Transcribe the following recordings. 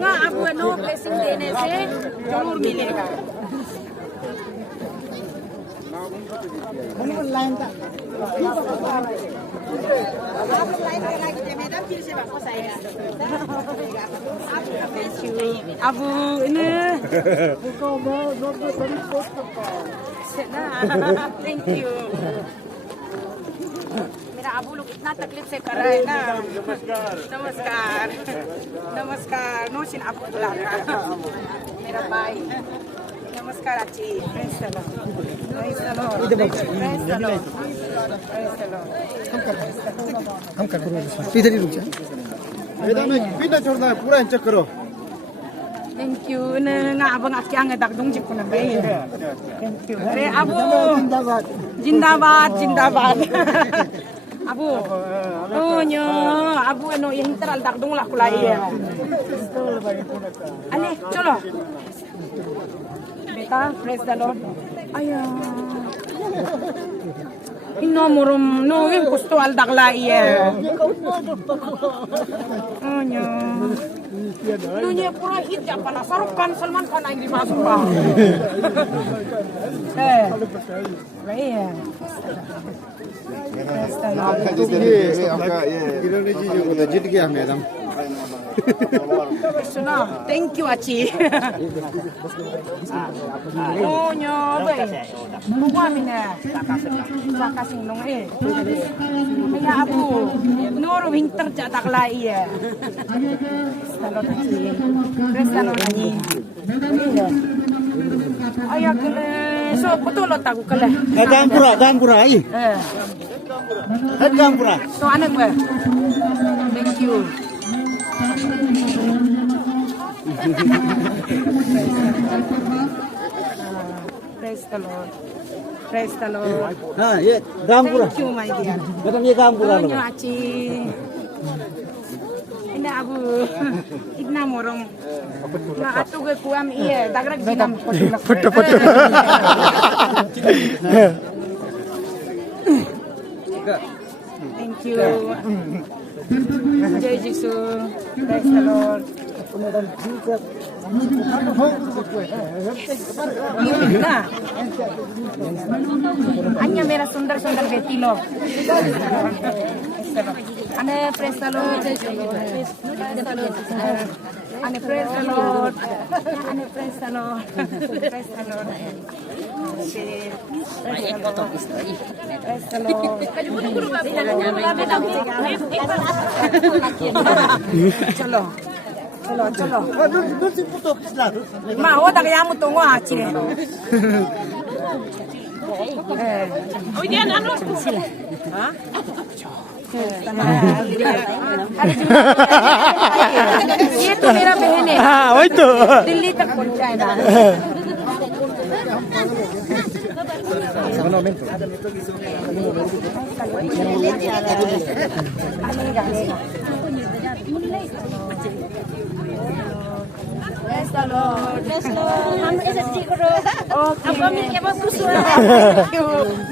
Nga abu ano blessing देने से जरूर मिलेगा। Abu ini. Thank you. मेरा अबू लोग इतना तकलीफ से कर रहा है ना। नमस्कार नमस्कार नोशिन अबू मेरा भाई नमस्कार अच्छी हम कर इधर ही रुक जा मैदान में बिना छोड़ना है पूरा चेक करो Thank you ना abang आज क्या ngedak dong jepun apa ya Thank you अरे अबू जिंदाबाद जिंदाबाद Abu oh nyo Abu ano yang teral dak dong lah kulai ya ale cholo beta praise the Lord ayah Ino murum no yung gusto al dakla iya. Oh nyo. No niya pura hit ya pala Shahrukh Khan Salman Khan ay dimasok pa. Iya. आपका ये इन्होंने जी जो जीत गया madam सुना thank you aci oh nyo boy buwa mina kasing nong kaya abu noro winter jatak lai ya salot aci presano nani ayak so betul lo tahu kale Gampura ai Gampura so anak gue thank you Praise the Lord. Praise the Lord. हाँ ये गामपुरा Thank you my dear. Madam ये गामपुरा Oh, nyo aci. Ini abu. Igna morong. Na atu gue kuam iya. Dagrak jinam. Photo photo Thank you. Jai Jisu. Praise the Lord. Nah, hanya merah sundar-sundar betilo. Ane praise the Lord. Ane praise the Lord. Ane praise the Lord. Praise the Lord. Praise the Lord. Chalo. Chalo. Ma, o tagayamu tungo aci. Oh, dia ano? Sila. Ha? अरे ये तो मेरा बहन है, हाँ वही तो दिल्ली तक पहुंचाए ना।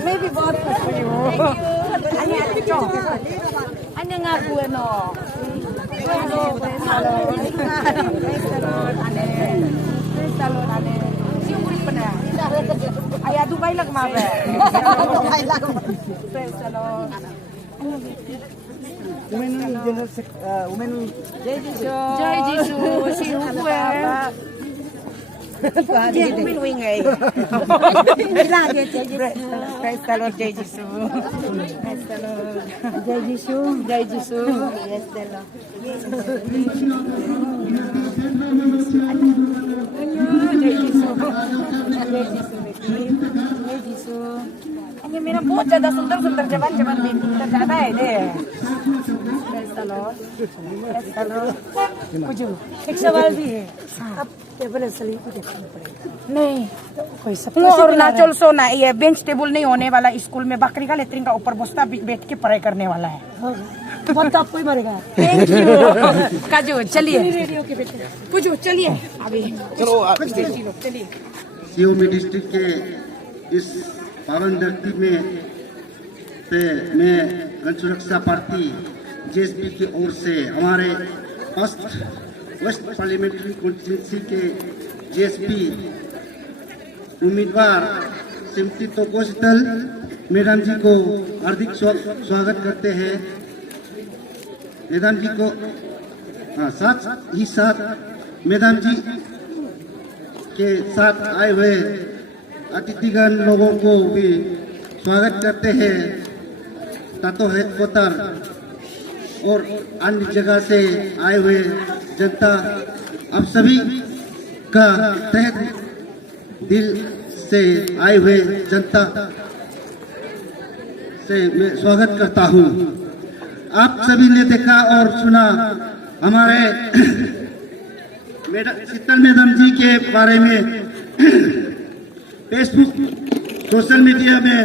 मैं भी बहुत खुश हुई हूँ। अन्य ngaku no. Ayah Dubai lah kemarin. Jai Jisu, si Hubue. Dia Hubue wingai. Bilang dia Jai Jisu. Praise the Lord, Jai Jisu. Praise the Lord. Jai Jisu, Jai Jisu. Yes, the Lord. Jai Jisu. Jai Jisu. ये मेरा बहुत ज्यादा सुंदर सुंदर जवान बेटी ज्यादा है दे। एक सवाल भी है, अब टेबल असली को देखना पड़ेगा। नहीं कोई सब अरुणाचल सो ना, ये बेंच टेबल नहीं होने वाला। स्कूल में बकरी का लेटरिन का ऊपर बस्ता बैठ के पढ़ाई करने वाला है। बहुत आपको ही मरेगा। थैंक यू काजू, चलिए पूछो, चलिए अभी चलो चलिए। सीओमी डिस्ट्रिक्ट के इस पावन धरती में पे मैं गण सुरक्षा पार्टी जेएसपी की ओर से हमारे वेस्ट पार्लियामेंट्री कॉन्स्टिट्यूंसी के जेएसपी उम्मीदवार श्रीमती तोको शीतल मैडम जी को हार्दिक स्वागत करते हैं। मैडम जी को साथ ही साथ मैडम जी के साथ आए हुए अतिथिगण लोगों को भी स्वागत करते हैं। तातो हेडक्वार्टर और अन्य जगह से आए हुए जनता, आप सभी का तहे दिल से आए हुए जनता से मैं स्वागत करता हूं। आप सभी ने देखा और सुना हमारे शीतल मैडम जी के बारे में फेसबुक सोशल मीडिया में,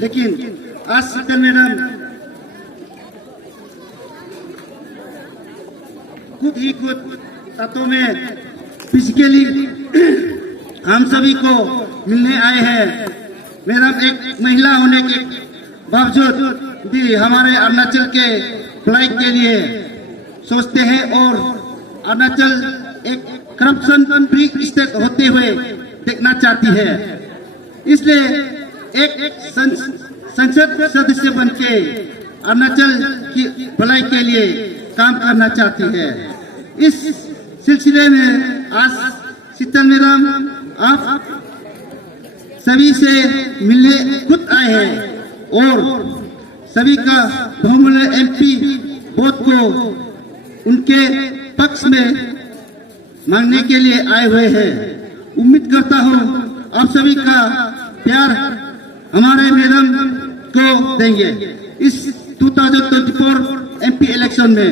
लेकिन आज शीतल मैडम खुद तत्वों में फिजिकली हम सभी को मिलने आए हैं। मैडम एक महिला होने के बावजूद भी हमारे अरुणाचल के फ्लाइट के लिए सोचते हैं और अरुणाचल एक करप्शन फ्री स्टेट होते हुए देखना चाहती है। इसलिए एक संसद सदस्य बनके अरुणाचल की भलाई के लिए काम करना चाहती है। इस सिलसिले में आज शीतल मैडम आप सभी से मिलने खुद आए हैं और सभी का बहुमूल्य एमपी वोट को उनके पक्ष में मांगने के लिए आए हुए हैं। उम्मीद करता हूं आप सभी का प्यार हमारे मैडम को देंगे इस 2024 एमपी इलेक्शन में।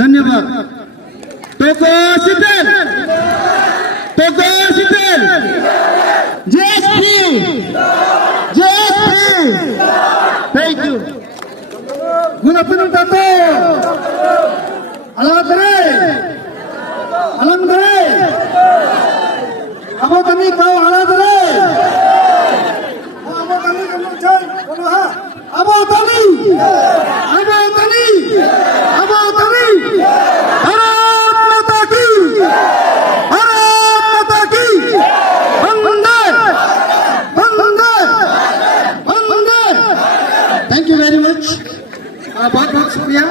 धन्यवाद। Toko Sheetal, Toko Sheetal, JSP, JSP. Thank you. गुनापुन तातो अलग करे, अलग करे। अब तमी कहो अलग करे। अब तमी कम चल बोलो हां। अब तमी, अब तमी, अब तमी। भारत माता की, भारत माता की। वंदे, वंदे, वंदे। Thank you very much. बहुत बहुत शुक्रिया।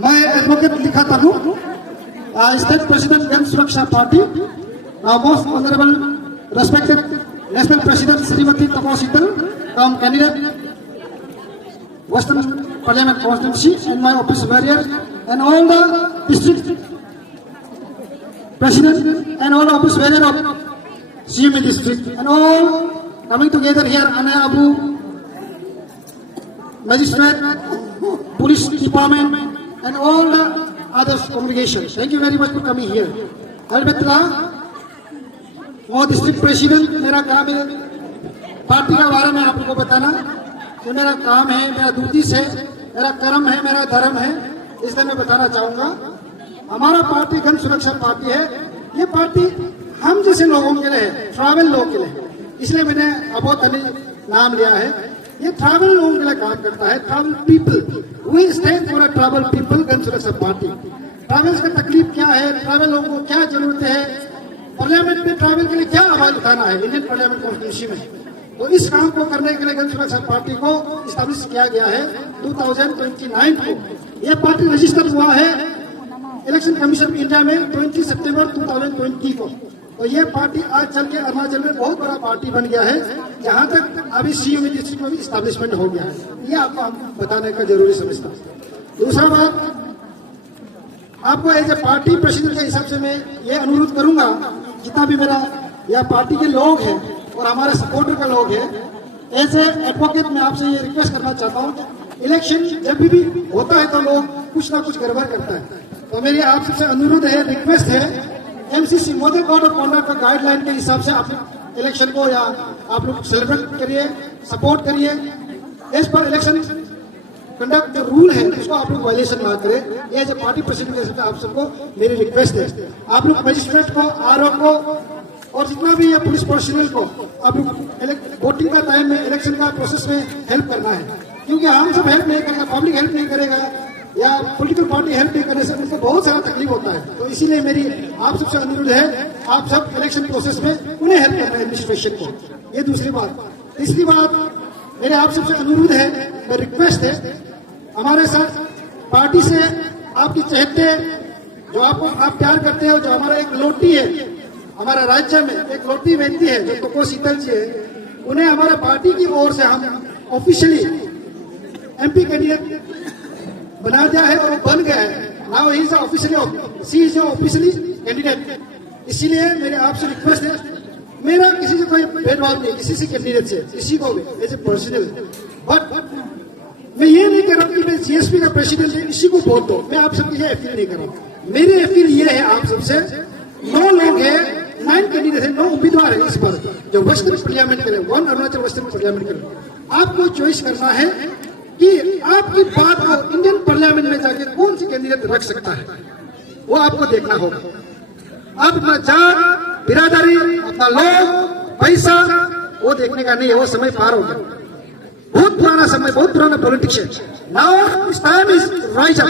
मैं एडवोकेट लिखाता हूँ, state president Gana Suraksha party, most honourable respected national president Shrimati Toko Sheetal, candidate Western Parliament constituency, and my office bearer, and all the district president and all office bearer of CMA district, and all coming together here. Ane Abu magistrate, police department, and all the other congregations. Thank you very much for coming here. अलबत्ता वो district president, मेरा काम है party के बारे में आप लोगों को बताना कि मेरा काम है, मेरा ड्यूटी है, मेरा कर्म है, मेरा धर्म है, इसलिए मैं बताना चाहूंगा। हमारा पार्टी गण सुरक्षा पार्टी है। ये पार्टी हम जैसे लोगों के लिए है, ट्रैवल लोग के लिए, इसलिए मैंने अबोध अली नाम लिया है। ये ट्रैवल लोगों के लिए काम करता है, tribal people. We stand for a tribal people Gana Suraksha party. Travels का तकलीफ क्या है, ट्रैवल लोगों को क्या जरूरत है, पार्लियामेंट में ट्रैवल के लिए क्या आवाज उठाना है इंडियन पार्लियामेंट कॉन्स्टिट्यूशन में, तो इस काम को करने के लिए गण सुरक्षा पार्टी को स्टैब्लिश किया गया है 2029 को। यह पार्टी रजिस्टर हुआ है इलेक्शन कमीशन ऑफ इंडिया में 20 सितंबर 2020 को। तो ये पार्टी आज चल के अरुणाचल में बहुत बड़ा पार्टी बन गया है, जहां तक अभी सीओ डिस्ट्रिक्ट में भी स्टैब्लिशमेंट हो गया है। ये आपको बताने का जरूरी समझता हूं। दूसरा बात, आपको एज ए पार्टी प्रेसिडेंट के हिसाब से मैं ये अनुरोध करूंगा, जितना भी मेरा या पार्टी के लोग हैं और हमारे सपोर्टर के लोग हैं, एज ए एडवोकेट मैं आपसे ये रिक्वेस्ट करना चाहता हूँ, इलेक्शन जब भी होता है तो लोग कुछ ना कुछ गड़बड़ करता है। तो मेरी आप सबसे अनुरोध है, रिक्वेस्ट है, MCC model code of conduct का गाइडलाइन के हिसाब से आप इलेक्शन को या आप लोग सेलिब्रेट करिए, सपोर्ट करिए। एज पर इलेक्शन कंडक्ट जो रूल है उसको आप लोग वायलेशन ना करें। ये जो पार्टी प्रेसिडेंट के हिसाब से आप सबको मेरी रिक्वेस्ट है। आप लोग मजिस्ट्रेट को, आरओ को और जितना भी है पुलिस पर्सनल को आप लोग वोटिंग का टाइम में, इलेक्शन का प्रोसेस में हेल्प करना है, क्योंकि हम सब हेल्प नहीं करेगा, पब्लिक हेल्प नहीं करेगा या पॉलिटिकल पार्टी हेल्प नहीं करने से उनको बहुत सारा तकलीफ होता है। तो इसीलिए मेरी आप सबसे अनुरोध है, आप सब इलेक्शन प्रोसेस में उन्हें हेल्प करना है, एडमिनिस्ट्रेशन को। ये दूसरी बात। तीसरी बात, मेरे आप सबसे अनुरोध है, मेरी रिक्वेस्ट है, हमारे साथ पार्टी से आपकी चहते जो आपको आप प्यार करते हो, जो हमारा एक लोटी है, हमारा राज्य में एक लोटी व्यक्ति है जो कोको शीतल जी है, उन्हें हमारा पार्टी की ओर से हम ऑफिशियली एमपी कैंडिडेट बना दिया है और बन गया है। Now he is officially candidate. इसीलिए मेरे आपसे रिक्वेस्ट है, मेरा किसी से कोई भेदभाव नहीं, किसी से कैंडिडेट से, किसी को भी एज ए पर्सनल, बट मैं ये नहीं कर रहा हूँ कि मैं जीएसपी का प्रेसिडेंट है इसी को वोट दो। मैं आप सबकी ये अपील नहीं कर रहा हूँ। मेरी अपील ये है आप सबसे, 9 लोग है, 9 कैंडिडेट है, 9 उम्मीदवार है इस बार जो वेस्टर्न पार्लियामेंट के लिए, 1 अरुणाचल वेस्टर्न पार्लियामेंट के लिए आपको चॉइस करना है कि आपकी बात को इंडियन पार्लियामेंट में जाके कौन सी कैंडिडेट रख सकता है, वो आपको देखना होगा। आप अपना जात, बिरादरी, अपना लोग, पैसा वो देखने का नहीं है, वो समय पार हो गया। बहुत पुराना समय, बहुत पुराना पॉलिटिक्स है। Now time is rise.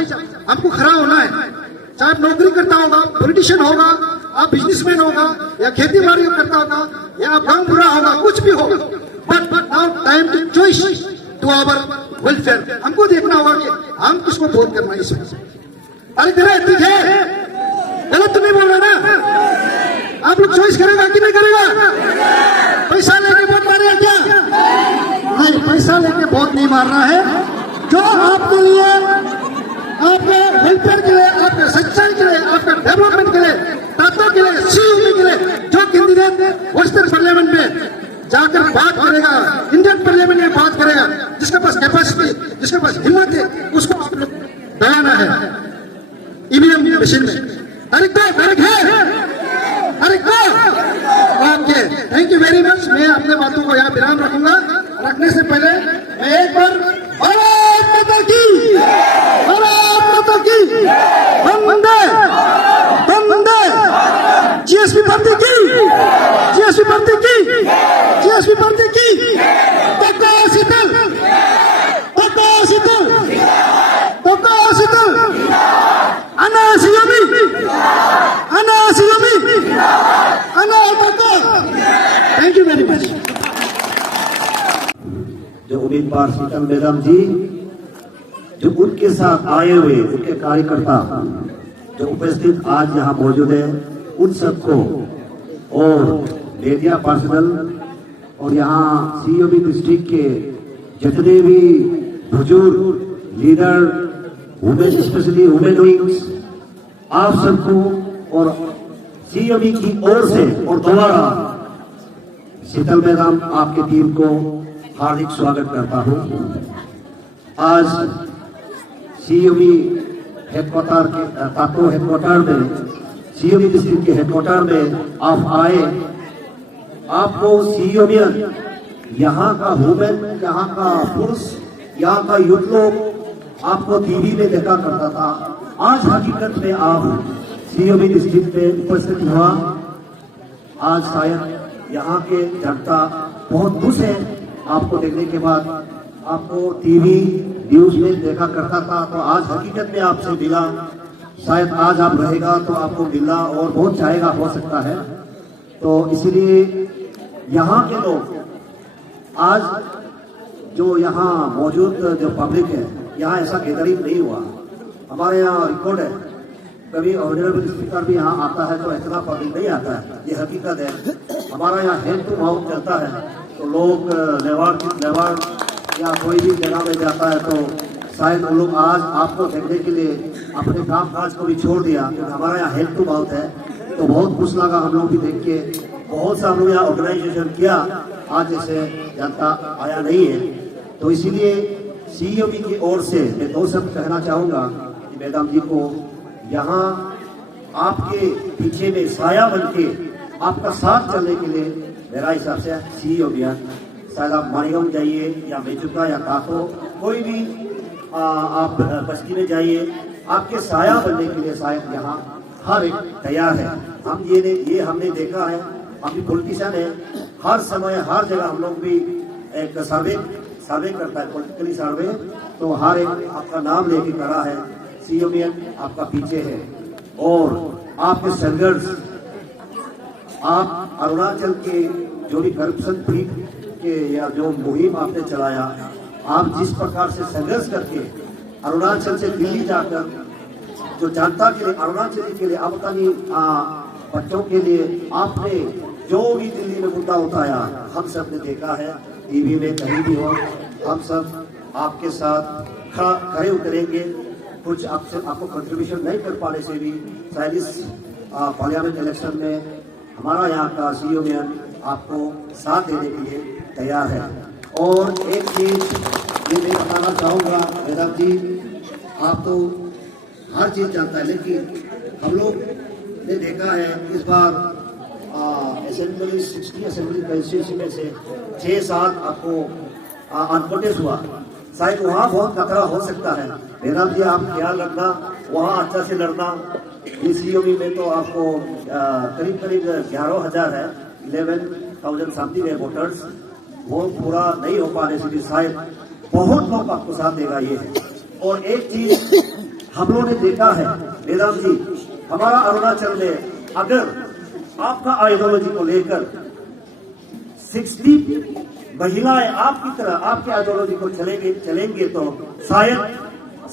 हमको खड़ा होना है, चाहे आप नौकरी करता होगा, पॉलिटिशियन होगा, आप बिजनेसमैन होगा या खेती बाड़ी करता होगा या आप गांव बुरा होगा, कुछ भी होगा, but now time to choice to our welfare. हमको देखना होगा कि हम किसको वोट करना है इसमें। अरे ठीक है, गलत तो नहीं बोल रहे ना? आप लोग चॉइस करेगा कि नहीं करेगा? पैसा लेके वोट मारेगा क्या? नहीं, पैसा लेके वोट नहीं मारना है। जो आपके लिए, आपके वेलफेयर के लिए, आपके सच्चाई के लिए, आपके डेवलपमेंट के लिए, ताकतों के लिए, सीयूबी के लिए जो कैंडिडेट वेस्टर्न पार्लियामेंट में जाकर बात करेगा, इंडियन पार्लियामेंट में बात करेगा, जिसके पास कैपेसिटी, जिसके पास हिम्मत है, उसको आप लोग बनाना है ईवीएम मशीन में। अरे okay, thank you very much. मैं अपने बातों को यहाँ विराम रखूंगा। रखने से पहले मैं एक बार भारत माता की, वंदे वंदे, जीएसपी पार्टी की, जीएसपी पार्टी की, जीएसपी पार्टी की, कोको शीतल, कोको शीतल, कोको शीतल, अन्ना सीएमी, अन्ना सीएमी, अन्ना कोको। Thank you very much. जो उम्मीदवार शीतल मैडम जी, जो उनके साथ आए हुए उनके कार्यकर्ता जो उपस्थित आज यहाँ मौजूद है, उन सबको और मीडिया पर्सनल और यहाँ सीओबी डिस्ट्रिक्ट के जितने भी बुजुर्ग leader, women, specially women wings, आप सबको और सीओबी की ओर से और दोबारा शीतल मैडम आपके टीम को हार्दिक स्वागत करता हूँ। आज सीओबी हेडक्वार्टर के तातो हेडक्वार्टर में सीओबी डिस्ट्रिक्ट के हेडक्वार्टर में आप आए। आपको सीओबी यहाँ का वुमेन, यहाँ का पुरुष, यहाँ का युद्ध लोग आपको टीवी में देखा करता था। आज हकीकत में आप सीओबी डिस्ट्रिक्ट में उपस्थित हुआ। आज शायद यहाँ के जनता बहुत खुश है आपको देखने के बाद। आपको टीवी न्यूज में देखा करता था, तो आज हकीकत में आपसे मिला। शायद आज आप रहेगा तो आपको मिलना और बहुत चाहेगा हो सकता है। तो इसलिए यहाँ के लोग आज जो यहाँ मौजूद जो पब्लिक है, यहाँ ऐसा गैदरिंग नहीं हुआ। हमारे यहाँ रिकॉर्ड है, कभी ऑनरेबल स्पीकर भी यहाँ आता है तो इतना पब्लिक नहीं आता है, ये हकीकत है। हमारा यहाँ हेल्थ टू माउथ चलता है, तो लोग लेवाड़ या कोई भी जगह में जाता है तो शायद वो लोग आज आपको देखने के लिए अपने काम काज को भी छोड़ दिया, क्योंकि हमारा यहाँ हेल्थ टू माउथ है। तो बहुत खुश लगा हम लोग भी देख के। बहुत सा हम लोग यहाँ ऑर्गेनाइजेशन किया, आज जैसे जनता आया नहीं है। तो इसीलिए सीओबी की ओर से मैं दो शब्द कहना चाहूँगा कि मैडम जी को यहाँ आपके पीछे में साया बन के आपका साथ चलने के लिए मेरा हिसाब से सीओबी शायद आप मारीगांव जाइए या मेचुका या काको, कोई भी आप बस्ती में जाइए, आपके साया बनने के लिए शायद यहाँ हर एक तैयार है। हम ये हमने देखा है, हम भी पॉलिटिशियन है, हर समय हर जगह हम लोग भी एक सर्वे करता है, पॉलिटिकली सर्वे। तो हर एक आपका नाम लेके करा है, सीओबी आपका पीछे है। और आपके संघर्ष, आप अरुणाचल के जो भी करप्शन फ्री के या जो मुहिम आपने चलाया, आप जिस प्रकार से संघर्ष करके अरुणाचल से दिल्ली जाकर जो जनता के लिए, अरुणाचल के लिए, अफगानी बच्चों के लिए आपने जो भी दिल्ली में मुद्दा उठाया, हम सब ने देखा है टीवी में, कहीं भी हो, हम सब आपके साथ खड़े उतरेंगे। कुछ आपको कंट्रीब्यूशन नहीं कर पाने से भी शायद इस पार्लियामेंट इलेक्शन में हमारा यहाँ का सीओबी आपको साथ देने के लिए तैयार है। और एक चीज ये मैं बताना चाहूँगा मैडम जी, आप तो हर चीज जानता है, लेकिन हम लोग ने देखा है इस बार असेंबली 60 असेंबली कंस्टिट्यूंसी में से 6-7 आपको अनकोटेज हुआ। शायद वहाँ बहुत खतरा हो सकता है। मैडम जी आप ख्याल रखना, वहाँ अच्छा से लड़ना। सीओबी में तो आपको करीब 11,000 है, 11,000 समथिंग है वोटर्स। वो पूरा नहीं हो पाने से भी शायद बहुत लोग आपको साथ देगा ये है। और एक चीज हम लोगों ने देखा है मैडम जी, हमारा अरुणाचल में अगर आपका आइडियोलॉजी को लेकर 60 महिलाएं आपकी तरह आपके आइडियोलॉजी को चलेंगे तो शायद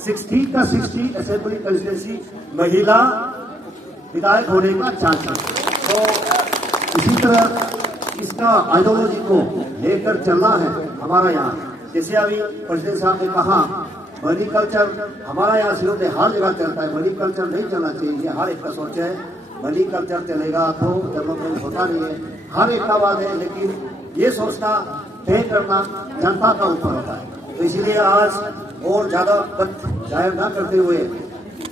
60 का 60 असेंबली कंस्टिट्यूंसी महिला विधायक होने का चांस है। तो इसी तरह इसका आइडियोलॉजी को लेकर चलना है हमारा यहाँ। जैसे अभी प्रेसिडेंट साहब ने कहा मनी कल्चर हमारा यहाँ सिर्फ हर जगह चलता है, मनी कल्चर नहीं चलना चाहिए, हर एक का सोच है। मनी कल्चर चलेगा तो डेवलपमेंट होता नहीं है, हर एक का बात है, लेकिन ये सोचना तय करना जनता का ऊपर होता है। तो इसीलिए आज और ज्यादा वक्त जाहिर न करते हुए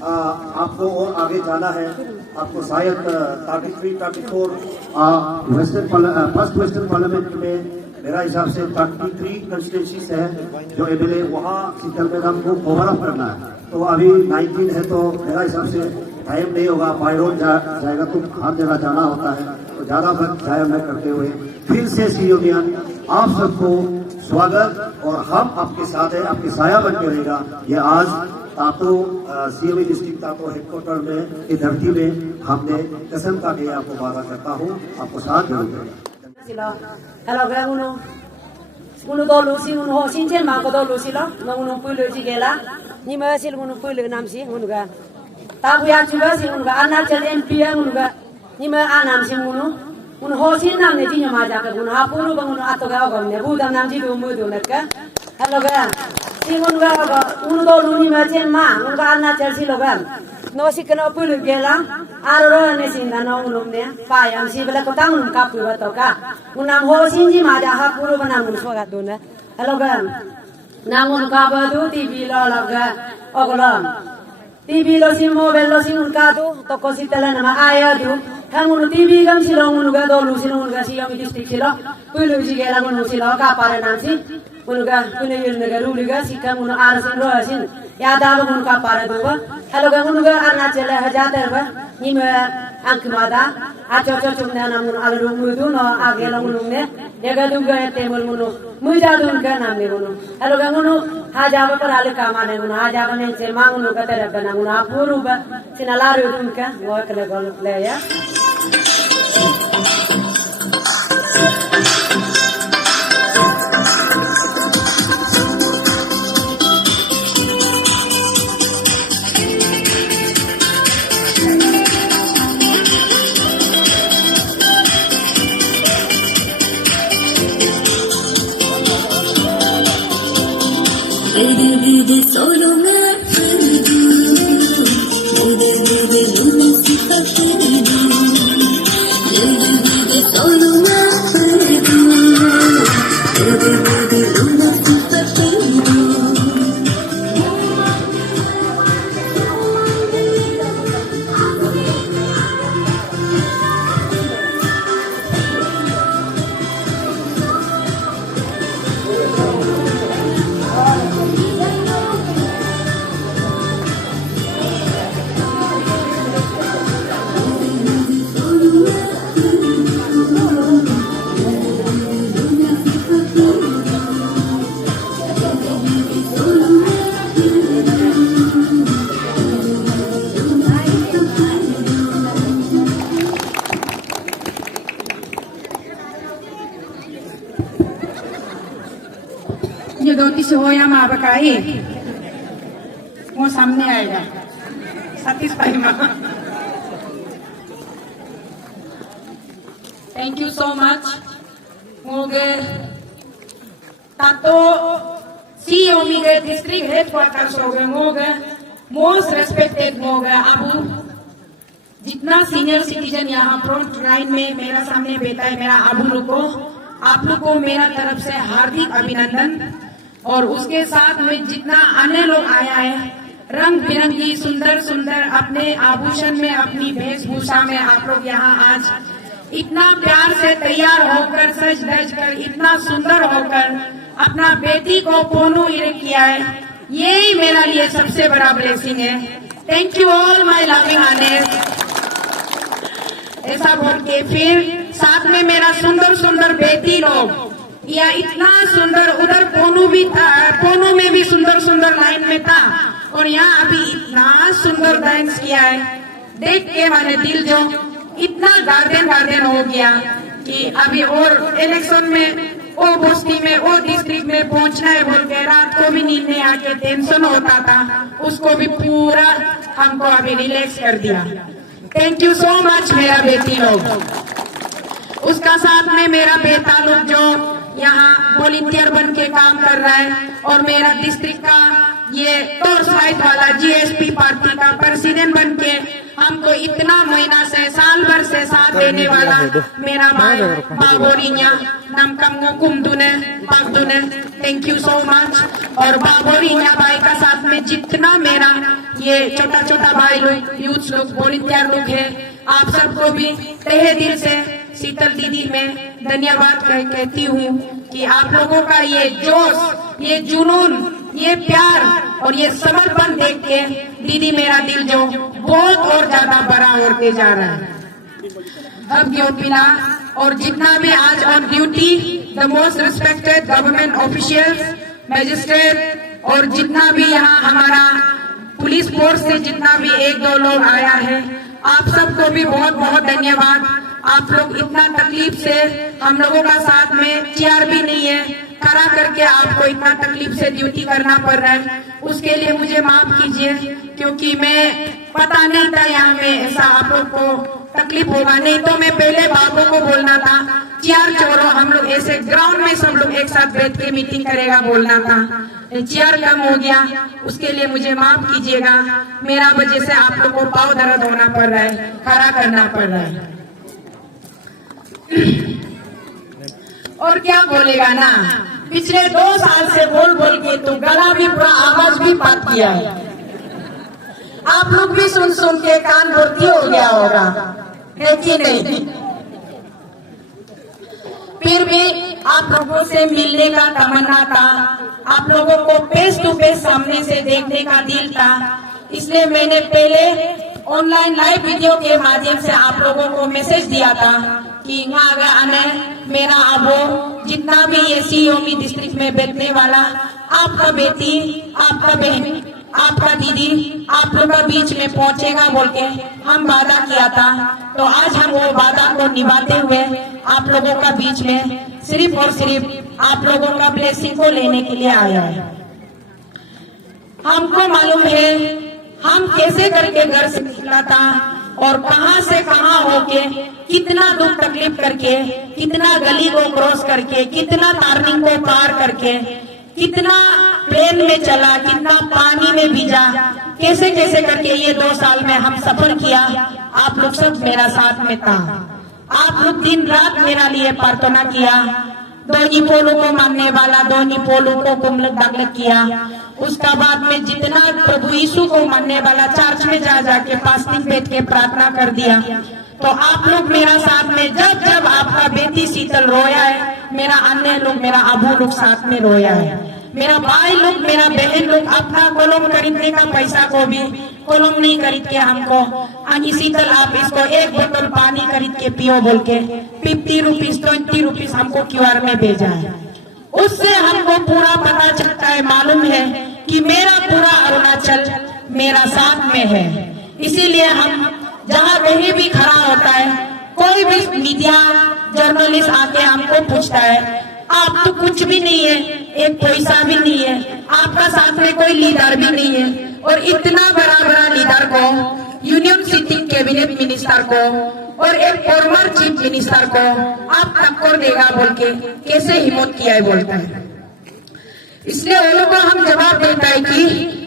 आपको और आगे जाना है। आपको शायद 33-34 फर्स्ट वेस्टर्न पार्लियामेंट में मेरा हिसाब से 33 कंस्टिट्यूंसीज है जो एमएलए, वहाँ शीतल मैडम को कवर अप करना है। तो अभी 19 है, तो मेरा हिसाब से टाइम नहीं होगा, बाय रोड जाएगा तो हर जगह जाना होता है। तो ज्यादा वक्त जाया न करते हुए फिर से सीओबी आप सबको स्वागत, और हम आपके साथ है, आपके साया बन के रहेगा। ये आज तातो सीओबी डिस्ट्रिक्ट तातो हेडक्वार्टर में की धरती में हमने कसम का के आपको वादा करता हूँ, आपको साथ देंगे। Hello, Gaguno. Unu do Lucy, unu ho sinchen ma ko do Lucy lo, no unu pulo ji gela. Ni ma sil unu pulo nam si unu ga. Ta bu ya chuba si unu ga anal chalen pia unu ga. Ni ma anam si unu ho sin nam ne ji ma ja ka unu ha puru bang unu ato ga ga ne bu dam nam ji do mu do na ka. Hello ga. Si unu ga unu do lu ni ma chen ma unu ga anal chal si lo ga. No si kana pulo gela. Aro ne sin da no unu ne pa yam si bela ko tang unu ka pu ba to ka. Unam ho sin ji ma ja ha puru ba nam unu so ga do na. Hello ga. nangun kabadu TV lo laga oglom TV lo si mobile lo singun kadu toko sitala nama ayadu hangun TV gam silongun ga dolu silongun ga siyomi district silo pulu jigela ngun silo kapare namsi unuga punayul naga ruliga sikam unu arasin roasin ya dalu unu kapare duba halo ga unuga arnachal hajater ba nima angkmada acho chumna namun alru mudu no agela unune jaga duga temul munu mujadun ka namne unu halo ga unu hajaba par ale kamane unu hajaba men se mangunu ka terabana unu apuruba sinalaru dunka wa kala gol leya ये दो तीस हो या माँ बकाई वो सामने आएगा सतीश भाई माँ थैंक यू सो मच मोगे तातो CEO मिगे डिस्ट्रिक्ट हेडक्वार्टर्स हो गए मोगे मोस्ट रेस्पेक्टेड मोगे अबू जितना सीनियर सिटीजन यहाँ फ्रंट लाइन में मेरा सामने बैठा है मेरा अबू को आप लोग को मेरा तरफ से हार्दिक अभिनंदन और उसके साथ में जितना अन्य लोग आया है रंग बिरंगी सुंदर सुंदर अपने आभूषण में अपनी वेशभूषा में आप लोग यहाँ आज इतना प्यार से तैयार होकर सज धज कर इतना सुंदर होकर अपना बेटी को पोनो किया है यही मेरा लिए सबसे बड़ा ब्लेसिंग है thank you all my loving आनेस ऐसा बोल के फिर साथ में मेरा सुंदर सुंदर बेटी लोग या इतना सुंदर उधर पोनू भी था पोनू में भी सुंदर सुंदर लाइन में था और यहाँ अभी इतना सुंदर डांस किया है देख के मैंने दिल जो इतना गार्डन हो गया कि अभी और इलेक्शन में वो बस्ती में वो डिस्ट्रिक्ट में पहुंचना है बोल के रात को भी नींद में आके टेंशन होता था उसको भी पूरा हमको अभी रिलैक्स कर दिया थैंक यू सो मच मेरा बेटी लोग उसका साथ में मेरा बेटा लोग जो यहाँ वॉलंटियर बन के काम कर रहा है और मेरा डिस्ट्रिक्ट का ये तौर साइड वाला GSP पार्टी का प्रेसिडेंट बन के हमको इतना महीना से साल भर से साथ देने वाला मेरा भाई बाबोरिया नमकम कुमदुने पागदुने थैंक यू सो मच और बाबोरिया भाई का साथ में जितना मेरा ये छोटा छोटा भाई लोग यूथ लोग वॉलंटियर लोग है आप सबको भी तहे दिल से शीतल दीदी मैं धन्यवाद कहती हूँ कि आप लोगों का ये जोश ये जुनून ये प्यार और ये समर्पण देख के दीदी मेरा दिल जो बहुत और ज्यादा बड़ा होते जा रहा है अब पिला और जितना भी आज on duty the most respected government officials magistrate और जितना भी यहाँ हमारा पुलिस फोर्स से जितना भी एक दो लोग आया है आप सबको भी बहुत बहुत धन्यवाद आप लोग इतना तकलीफ से हम लोगों का साथ में चेयर भी नहीं है खड़ा करके आपको इतना तकलीफ से ड्यूटी करना पड़ रहा है उसके लिए मुझे माफ कीजिए क्योंकि मैं पता नहीं था यहाँ में ऐसा आप लोग को तकलीफ होगा नहीं तो मैं पहले बाबू को बोलना था चेयर छोड़ो हम लोग ऐसे ग्राउंड में सब लोग एक साथ बैठ के मीटिंग करेगा बोलना था चेयर कम हो गया उसके लिए मुझे माफ कीजिएगा मेरा वजह से आप लोग को पाँव दर्द होना पड़ रहा है खड़ा करना पड़ रहा है और क्या बोलेगा ना पिछले 2 साल से बोल बोल के तो गला भी पूरा आवाज भी पाट किया है। आप लोग भी सुन सुन के कान भर्ती हो गया होगा, है कि नहीं? फिर भी आप लोगों से मिलने का तमन्ना था, आप लोगों को फेस टू फेस सामने से देखने का दिल था, इसलिए मैंने पहले ऑनलाइन लाइव वीडियो के माध्यम से आप लोगों को मैसेज दिया था कि यहाँ अगर आने मेरा अबो जितना भी ये सीओमी डिस्ट्रिक्ट में बैठने वाला आपका बेटी, आपका बहन, आपका दीदी आप लोग के बीच में पहुंचेगा बोल के हम वादा किया था। तो आज हम वो वादा को निभाते हुए आप लोगों का बीच में सिर्फ और सिर्फ आप लोगों का ब्लेसिंग को लेने के लिए आया है। हमको मालूम है हम कैसे करके घर से निकला था और कहां से कहां होके कितना दुख तकलीफ करके, कितना गली को क्रॉस करके, कितना टर्निंग को पार करके, कितना प्लेन में चला, कितना पानी में भीजा, कैसे कैसे करके ये 2 साल में हम सफर किया। आप लोग सब मेरा साथ में था, आप लोग दिन रात मेरा लिए प्रार्थना किया। दोनी पोलू को मानने वाला दोनी पोलू को कुमलक दागलक किया। उसका बाद में जितना प्रभु यीशु को मानने वाला चर्च में जा जाके फास्टिंग बैठ के प्रार्थना कर दिया। तो आप लोग मेरा साथ में जब जब आपका बेटी शीतल रोया है, मेरा अन्य लोग, मेरा अबू लोग साथ में रोया है, मेरा भाई लोग, मेरा बहन लोग अपना कॉलम खरीदने का पैसा को भी कॉलम नहीं खरीद के हमको आनी शीतल आप इसको 1 बोतल पानी खरीद के पियो बोल के 50 रुपीज 20 रुपीज हमको QR में भेजा है। उससे हमको पूरा पता चलता है, मालूम है कि मेरा पूरा अरुणाचल मेरा साथ में है। इसीलिए हम जहाँ कहीं भी खड़ा होता है, कोई भी मीडिया जर्नलिस्ट आके हमको पूछता है आप तो कुछ भी नहीं है, एक पैसा भी नहीं है, आपका साथ में कोई लीडर भी नहीं है, और इतना बड़ा बड़ा लीडर को, यूनियन सिटिंग कैबिनेट मिनिस्टर को और एक फॉर्मर चीफ मिनिस्टर को आप टक्कर देगा बोल के कैसे हिम्मत किया है बोलता है। इसलिए वो लोग को हम जवाब देता है कि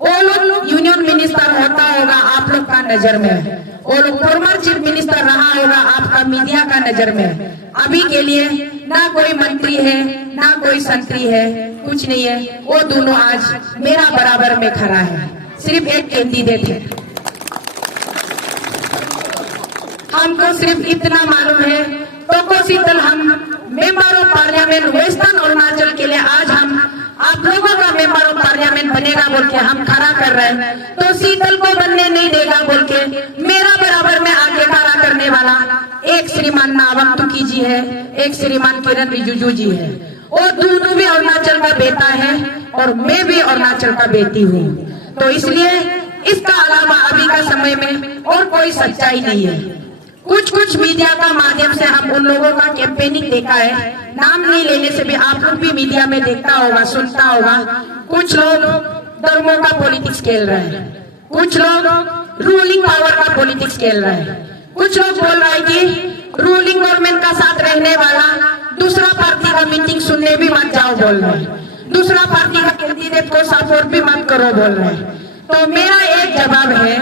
वो लोग यूनियन मिनिस्टर होता होगा आप लोग का नजर में, वो लोग फॉर्मर चीफ मिनिस्टर रहा होगा आपका मीडिया का नजर में। अभी के लिए ना कोई मंत्री है ना कोई संतरी है, कुछ नहीं है, वो दोनों आज मेरा बराबर में खड़ा है, सिर्फ एक कैंडिडेट है। हमको सिर्फ इतना मालूम है तो शीतल हम member of parliament western Arunachal के लिए आज हम आप लोगों का मेंबर ऑफ पार्लियामेंट बनेगा बोल के हम खड़ा कर रहे हैं। तो शीतल को बनने नहीं देगा बोल के मेरा बराबर में आगे खड़ा करने वाला एक श्रीमान नावम तुकी जी है, एक श्रीमान किरण रिजिजू जी है, और दोनों भी अरुणाचल का बेटा है और मैं भी अरुणाचल का बेटी हूँ। तो इसलिए इसका अलावा अभी का समय में और कोई सच्चाई नहीं है। कुछ मीडिया का माध्यम से हम उन लोगों का कैंपेनिंग देखा है, नाम नहीं लेने से भी आप लोग भी मीडिया में देखता होगा, सुनता होगा। कुछ लोग धर्मों का पॉलिटिक्स खेल रहे हैं, कुछ लोग रूलिंग पावर का पॉलिटिक्स खेल रहे हैं, कुछ लोग बोल रहे हैं कि रूलिंग गवर्नमेंट का साथ रहने वाला दूसरा पार्टी का मीटिंग सुनने भी मत जाओ बोल रहे हैं, दूसरा पार्टी का कैंडिडेट को सपोर्ट भी मत करो बोल रहे हैं। तो मेरा एक जवाब है,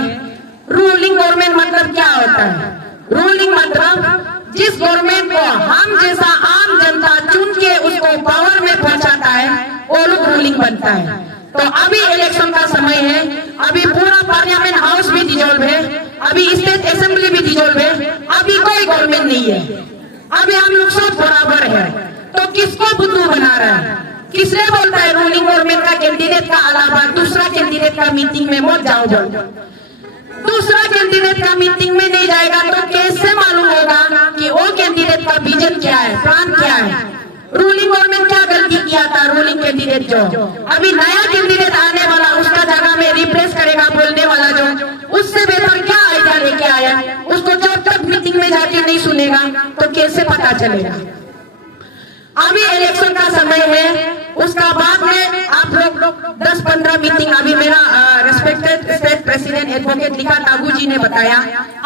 रूलिंग गवर्नमेंट मतलब क्या होता है? रूलिंग मतलब जिस गवर्नमेंट को हम जैसा आम जनता चुन के उसको पावर में पहुंचाता है वो लोग रूलिंग बनता है। तो अभी इलेक्शन का समय है, अभी पूरा पार्लियामेंट हाउस भी डिजोल्व है, अभी स्टेट असेंबली भी डिजोल्व है, अभी कोई गवर्नमेंट नहीं है, अभी हम लोग सब बराबर है। तो किसको बुद्धू बना रहा है? किसने बोलता है रूलिंग गवर्नमेंट का कैंडिडेट का अलावा दूसरा कैंडिडेट का मीटिंग में मत जाओ बोल? दूसरा कैंडिडेट का मीटिंग में नहीं जाएगा तो कैसे मालूम होगा कि वो कैंडिडेट का विजन क्या है, प्लान क्या है? रूलिंग गवर्नमेंट क्या गलती किया था? रूलिंग कैंडिडेट जो अभी नया कैंडिडेट आने वाला उसका जगह में रिप्लेस करेगा बोलने वाला जो उससे बेहतर क्या आइडिया लेके आया, उसको जब तक मीटिंग में जाके नहीं सुनेगा तो कैसे पता चलेगा? अभी इलेक्शन का समय है, उसका बाद में आप लोग 10-15 मीटिंग, अभी मेरा रेस्पेक्टेड स्टेट प्रेसिडेंट एडवोकेट लिखा तागू जी ने बताया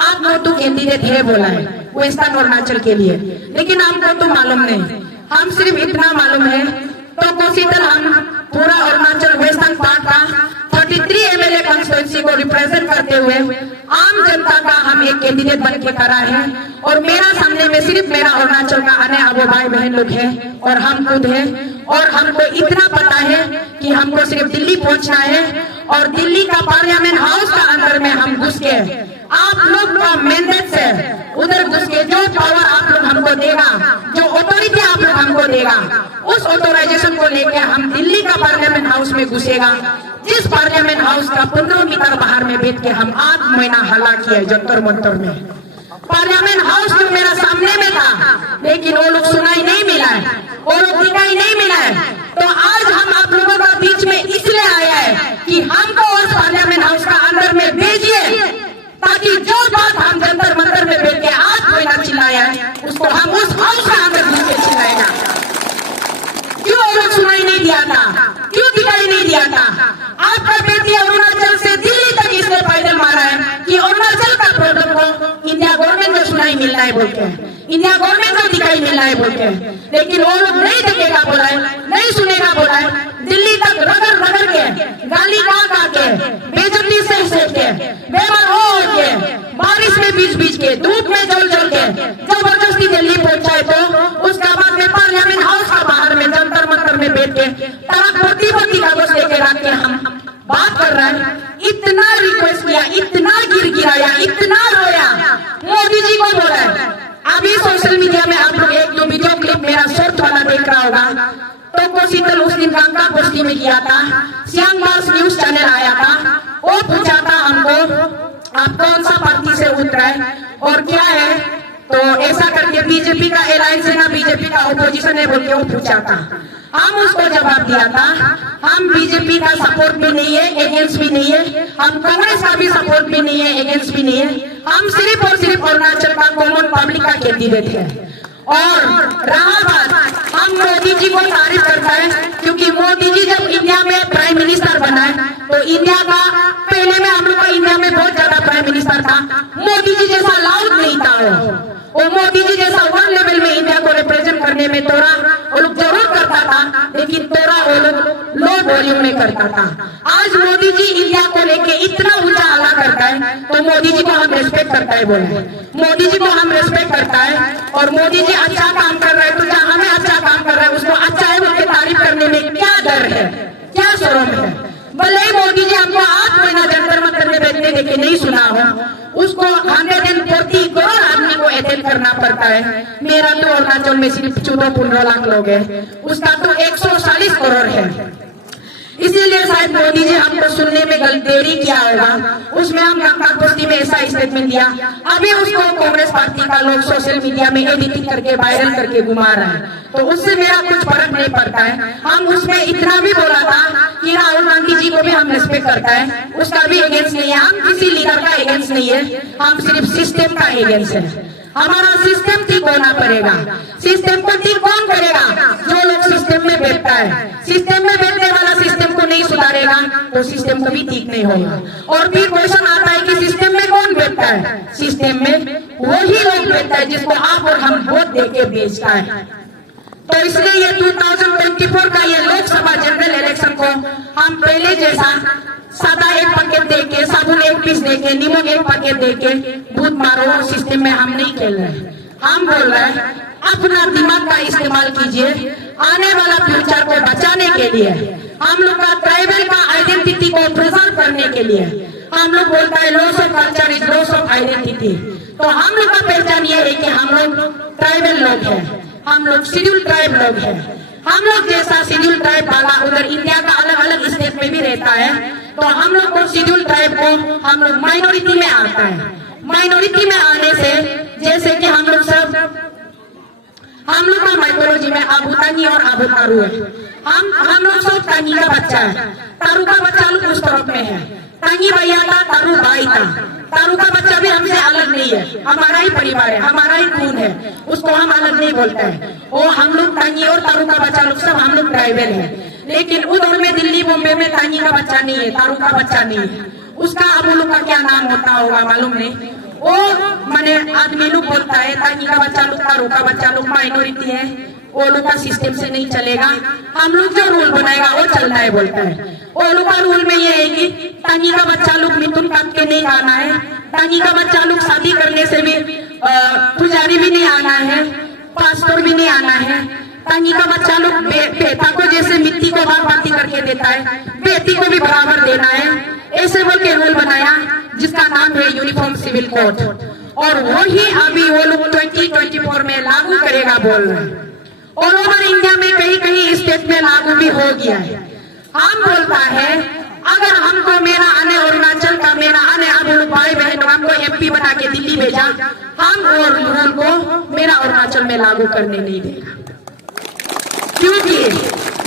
आप लोग तो कैंडिडेट है बोला है वेस्टर्न अरुणाचल के लिए, लेकिन हमको तो मालूम नहीं। हम सिर्फ इतना मालूम है तो शीतल हम पूरा अरुणाचल वेस्टर्न पार्ट का 33 MLA कॉन्स्टिट्यूंसी को रिप्रेजेंट करते हुए आम जनता का हम एक कैंडिडेट बन के खड़ा है, और मेरा सामने में सिर्फ मेरा अरुणाचल का आने वाले भाई बहन लोग हैं और हम खुद हैं, और हमको इतना पता है कि हमको सिर्फ दिल्ली पहुंचना है, और दिल्ली का पार्लियामेंट हाउस का अंदर में हम घुस के आप लोग का मैंडेट से उधर घुस के जो पावर आप लोग हमको देगा, जो अथॉरिटी आप लोग हमको देगा, उस ऑथोराइजेशन को लेके हम दिल्ली का पार्लियामेंट हाउस में घुसेगा। जिस पार्लियामेंट हाउस का 15 मीटर बाहर में बैठ के हम 8 महीना हल्ला किया जंतर मंतर में। पार्लियामेंट हाउस तो मेरा सामने में था, लेकिन वो लोग सुनाई नहीं मिला है, वो लोग दिखाई नहीं मिला है। तो आज हम आप लोगों का बीच में इसलिए आया है कि हमको उस पार्लियामेंट हाउस का अंदर में भेजिए, ताकि जो बात हम जंतर मंतर में बैठ के 8 महीना चिल्लाया है, उसको हम उस हाउस का अंदर घुस के चिल्लाएगा। क्यों वो लोग सुनाई नहीं दिया था, क्यों दिखाई नहीं दिया था? आपका बेटी अरुणाचल से दिल्ली तक इसने पैदल मारा है कि अरुणाचल का प्रॉब्लम को इंडिया गवर्नमेंट को सुनाई मिल रहा है बोल के, इंडिया गवर्नमेंट को दिखाई मिल रहा है बोल के, लेकिन वो लोग नहीं देखेगा बोला है, नहीं सुनेगा बोला है। दिल्ली तक रगड़ रगड़ के, गाली गा के, बेइज्जती से के, बेमार हो के, बारिश में बीच के, धूप में जल के जबरदस्ती दिल्ली पहुंचाए, तो उसका बाद में पार्लियामेंट हाउस का बाहर में जंतर मंतर में बैठ के तरह पोती कागज लेके रख के हम बात कर रहे हैं। इतना रिक्वेस्ट किया, इतना गिराया, इतना रोया, मोदी जी को बोला है। अभी सोशल मीडिया में आप लोग 1-2 वीडियो क्लिप मेरा शॉर्ट वाला देख रहा होगा, तो कोशीतल उस दिन गंगा बस्ती में किया था, सियांग न्यूज चैनल आया था, वो पूछा था हमको आप कौन सा पार्टी से उतरा है और क्या है, तो ऐसा करके बीजेपी का अलायंस है ना, बीजेपी का ऑपोजिशन है बोल के वो पूछा था। हम उसको जवाब दिया था, हम बीजेपी का सपोर्ट भी नहीं है, अगेंस्ट भी नहीं है, हम कांग्रेस का भी सपोर्ट भी नहीं है, अगेंस्ट भी नहीं है, हम सिर्फ और सिर्फ अरुणाचल का कॉमन पब्लिक का कैंडिडेट है। और रहा बात, हम मोदी जी को तारीफ करता है, क्योंकि मोदी जी जब इंडिया में प्राइम मिनिस्टर बना है, तो इंडिया का पहले में हम लोग का इंडिया में बहुत ज्यादा प्राइम मिनिस्टर था, मोदी जी जैसा लाउड नहीं था वो मोदी जी जैसा वन लेवल में इंडिया को रिप्रेजेंट करने में तोड़ा वो लोग जरूर करता था, लेकिन तोड़ा वो लोग लो वॉल्यूम में करता था। आज मोदी जी इंडिया को लेके इतना ऊंचा आला करता है, तो मोदी जी को हम रिस्पेक्ट करता है बोले, मोदी जी को हम रिस्पेक्ट करता है, और मोदी जी अच्छा काम कर रहे हैं, तो जहाँ हमें अच्छा काम कर रहा है उसको अच्छा है बोल के तारीफ करने में क्या डर है, क्या शर्म है? भले ही मोदी जी हमको 8 महीना जंतर मंतर में बैठने देके नहीं सुना हो, उसको 140 करोड़ आदमी को अटेंड करना पड़ता है। मेरा तो अरुणाचल में सिर्फ 14-15 लाख लोग हैं, उसका तो 140 करोड़ है। इसीलिए शायद मोदी जी हमको सुनने में देरी किया होगा, उसमें हम गंगा बस्ती में ऐसा स्टेटमेंट दिया, अभी उसको कांग्रेस पार्टी का लोग सोशल मीडिया में एडिटिंग करके वायरल करके घुमा रहा है, तो उससे मेरा कुछ फर्क नहीं पड़ता है। हम उसमें इतना भी बोला था कि राहुल गांधी जी को भी हम रिस्पेक्ट करता है, उसका भी अगेंस्ट नहीं है, हम किसी लीडर का अगेंस्ट नहीं है, हम सिर्फ सिस्टम का अगेंस्ट है। हमारा सिस्टम ठीक होना पड़ेगा। सिस्टम को ठीक कौन करेगा? जो लोग सिस्टम में बैठता है, सिस्टम में बैठने वाला सिस्टम को नहीं सुधारेगा तो सिस्टम कभी ठीक नहीं होगा। और फिर क्वेश्चन आता है कि सिस्टम में कौन बैठता है? सिस्टम में वही लोग बैठता है जिसको आप और हम वोट देके बेचता है। तो इसलिए ये 2024 का ये लोकसभा जनरल इलेक्शन को हम पहले जैसा सादा एक पैकेट देके, साबुन एक पीस देके, नींबू एक पैकेट देके दूध मारो सिस्टम में हम नहीं खेल रहे। हम बोल रहे हैं अपना दिमाग का इस्तेमाल कीजिए, आने वाला फ्यूचर को बचाने के लिए, हम लोग का ट्राइबल का आइडेंटिटी को प्रिजर्व करने के लिए। हम लोग बोलता है loss of culture is loss of identity. तो हम लोग का पहचान ये है कि हम लोग ट्राइबल लोग हैं, हम लोग शेड्यूल ट्राइब लोग हैं। हम लोग जैसा शेड्यूल ट्राइब वाला उधर इंडिया का अलग अलग स्टेट में भी रहता है, तो हम लोग को शेड्यूल ट्राइब को हम लोग माइनॉरिटी में आता है। माइनॉरिटी में आने से जैसे कि हम लोग का माइथोलॉजी में आबू तानी और आबू तारू है। हम लोग सब तानी का बच्चा है, तारू का बच्चा लोग उस तरफ में है। तानी भैया था, तारू भाई था, तारू का बच्चा भी हमसे अलग नहीं है, हमारा ही परिवार है, हमारा ही खून है, उसको हम अलग नहीं बोलते हैं। वो हम लोग तानी और तारू का बच्चा लोग सब हम लोग ट्राइबल है। लेकिन उधर में दिल्ली बॉम्बे में तानी का बच्चा नहीं है, तारू का बच्चा नहीं है, उसका अब लोग का क्या नाम होता होगा मालूम नहीं। वो माने आदमी लोग बोलता है तानी का बच्चा लोग, तारू का बच्चा लोग माइनॉरिटी है, वो लोग का सिस्टम से नहीं चलेगा, हम लोग जो रूल बनाएगा वो चलना है बोलता है। वो लोग का रूल में ये है कि तानी का बच्चा लोग मिथुन काट के नहीं जाना है, तानी का बच्चा लोग शादी करने से भी पुजारी भी नहीं आना है, पास्टर भी नहीं आना है। ताकि का बच्चा लोग बेटा को जैसे मिट्टी को भाग बांटी करके देता है, बेटी को भी बराबर देना है, ऐसे बोल के रूल बनाया जिसका नाम है यूनिफॉर्म सिविल कोड। और वही अभी वो लोग 2024 में लागू करेगा बोल रहे हैं। और ओवर इंडिया में कहीं कहीं स्टेट में लागू भी हो गया है। हम बोलता है अगर हमको मेरा आने अरुणाचल का मेरा आने अब भाई बहन हमको MP बना के दिल्ली भेजा, हम और रूल को मेरा अरुणाचल में लागू करने नहीं देगा। क्योंकि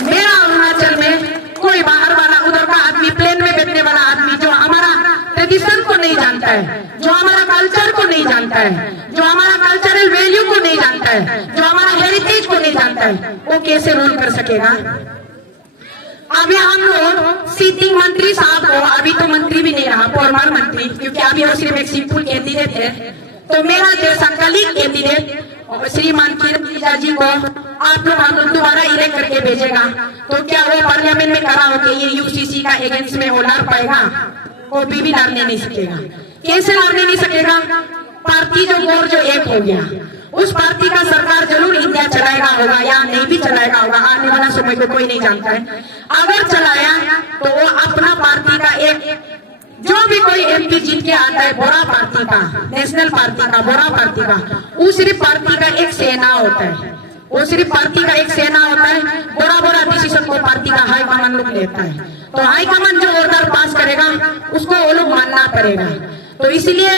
मेरा अरुणाचल में कोई बाहर वाला उधर का आदमी, प्लेन में बैठने वाला आदमी जो हमारा ट्रेडिशन को नहीं जानता है, जो हमारा कल्चर को नहीं जानता है, जो हमारा कल्चरल वैल्यू को नहीं जानता है, जो हमारा हेरिटेज को नहीं जानता है, वो कैसे रूल कर सकेगा। अभी हम लोग सिटिंग मंत्री साहब को, अभी तो मंत्री भी नहीं रहा, फॉर्मर मंत्री, क्योंकि अभी वो सिर्फ एक सिंपल कैंडिडेट है। तो मेरा जैसा कलीग कैंडिडेट श्रीमान किरण जी को आप लोग हम लोग दोबारा इलेक्ट करके भेजेगा, तो क्या वो पार्लियामेंट में खड़ा होकर ये UCC का अगेंस्ट में वो लड़ पाएगा? वो भी लड़ने नहीं सकेगा। कैसे लड़ने नहीं सकेगा? पार्टी जो गोर जो एक हो गया, उस पार्टी का सरकार जरूर इंडिया चलाएगा होगा या नहीं भी चलाएगा होगा, आने वाला समय को कोई नहीं जानता है। अगर चलाया तो वो अपना पार्टी का एक जो भी कोई MP जीत के आता है बोरा पार्टी का, नेशनल पार्टी का, बोरा पार्टी का, वो सिर्फ पार्टी का एक सेना होता है, वो सिर्फ पार्टी का एक सेना होता है। बोरा बोरा डिसीजन को पार्टी का हाई कमान लोग लेता है। तो हाई कमान जो ऑर्डर पास करेगा उसको वो लोग मानना पड़ेगा। तो इसलिए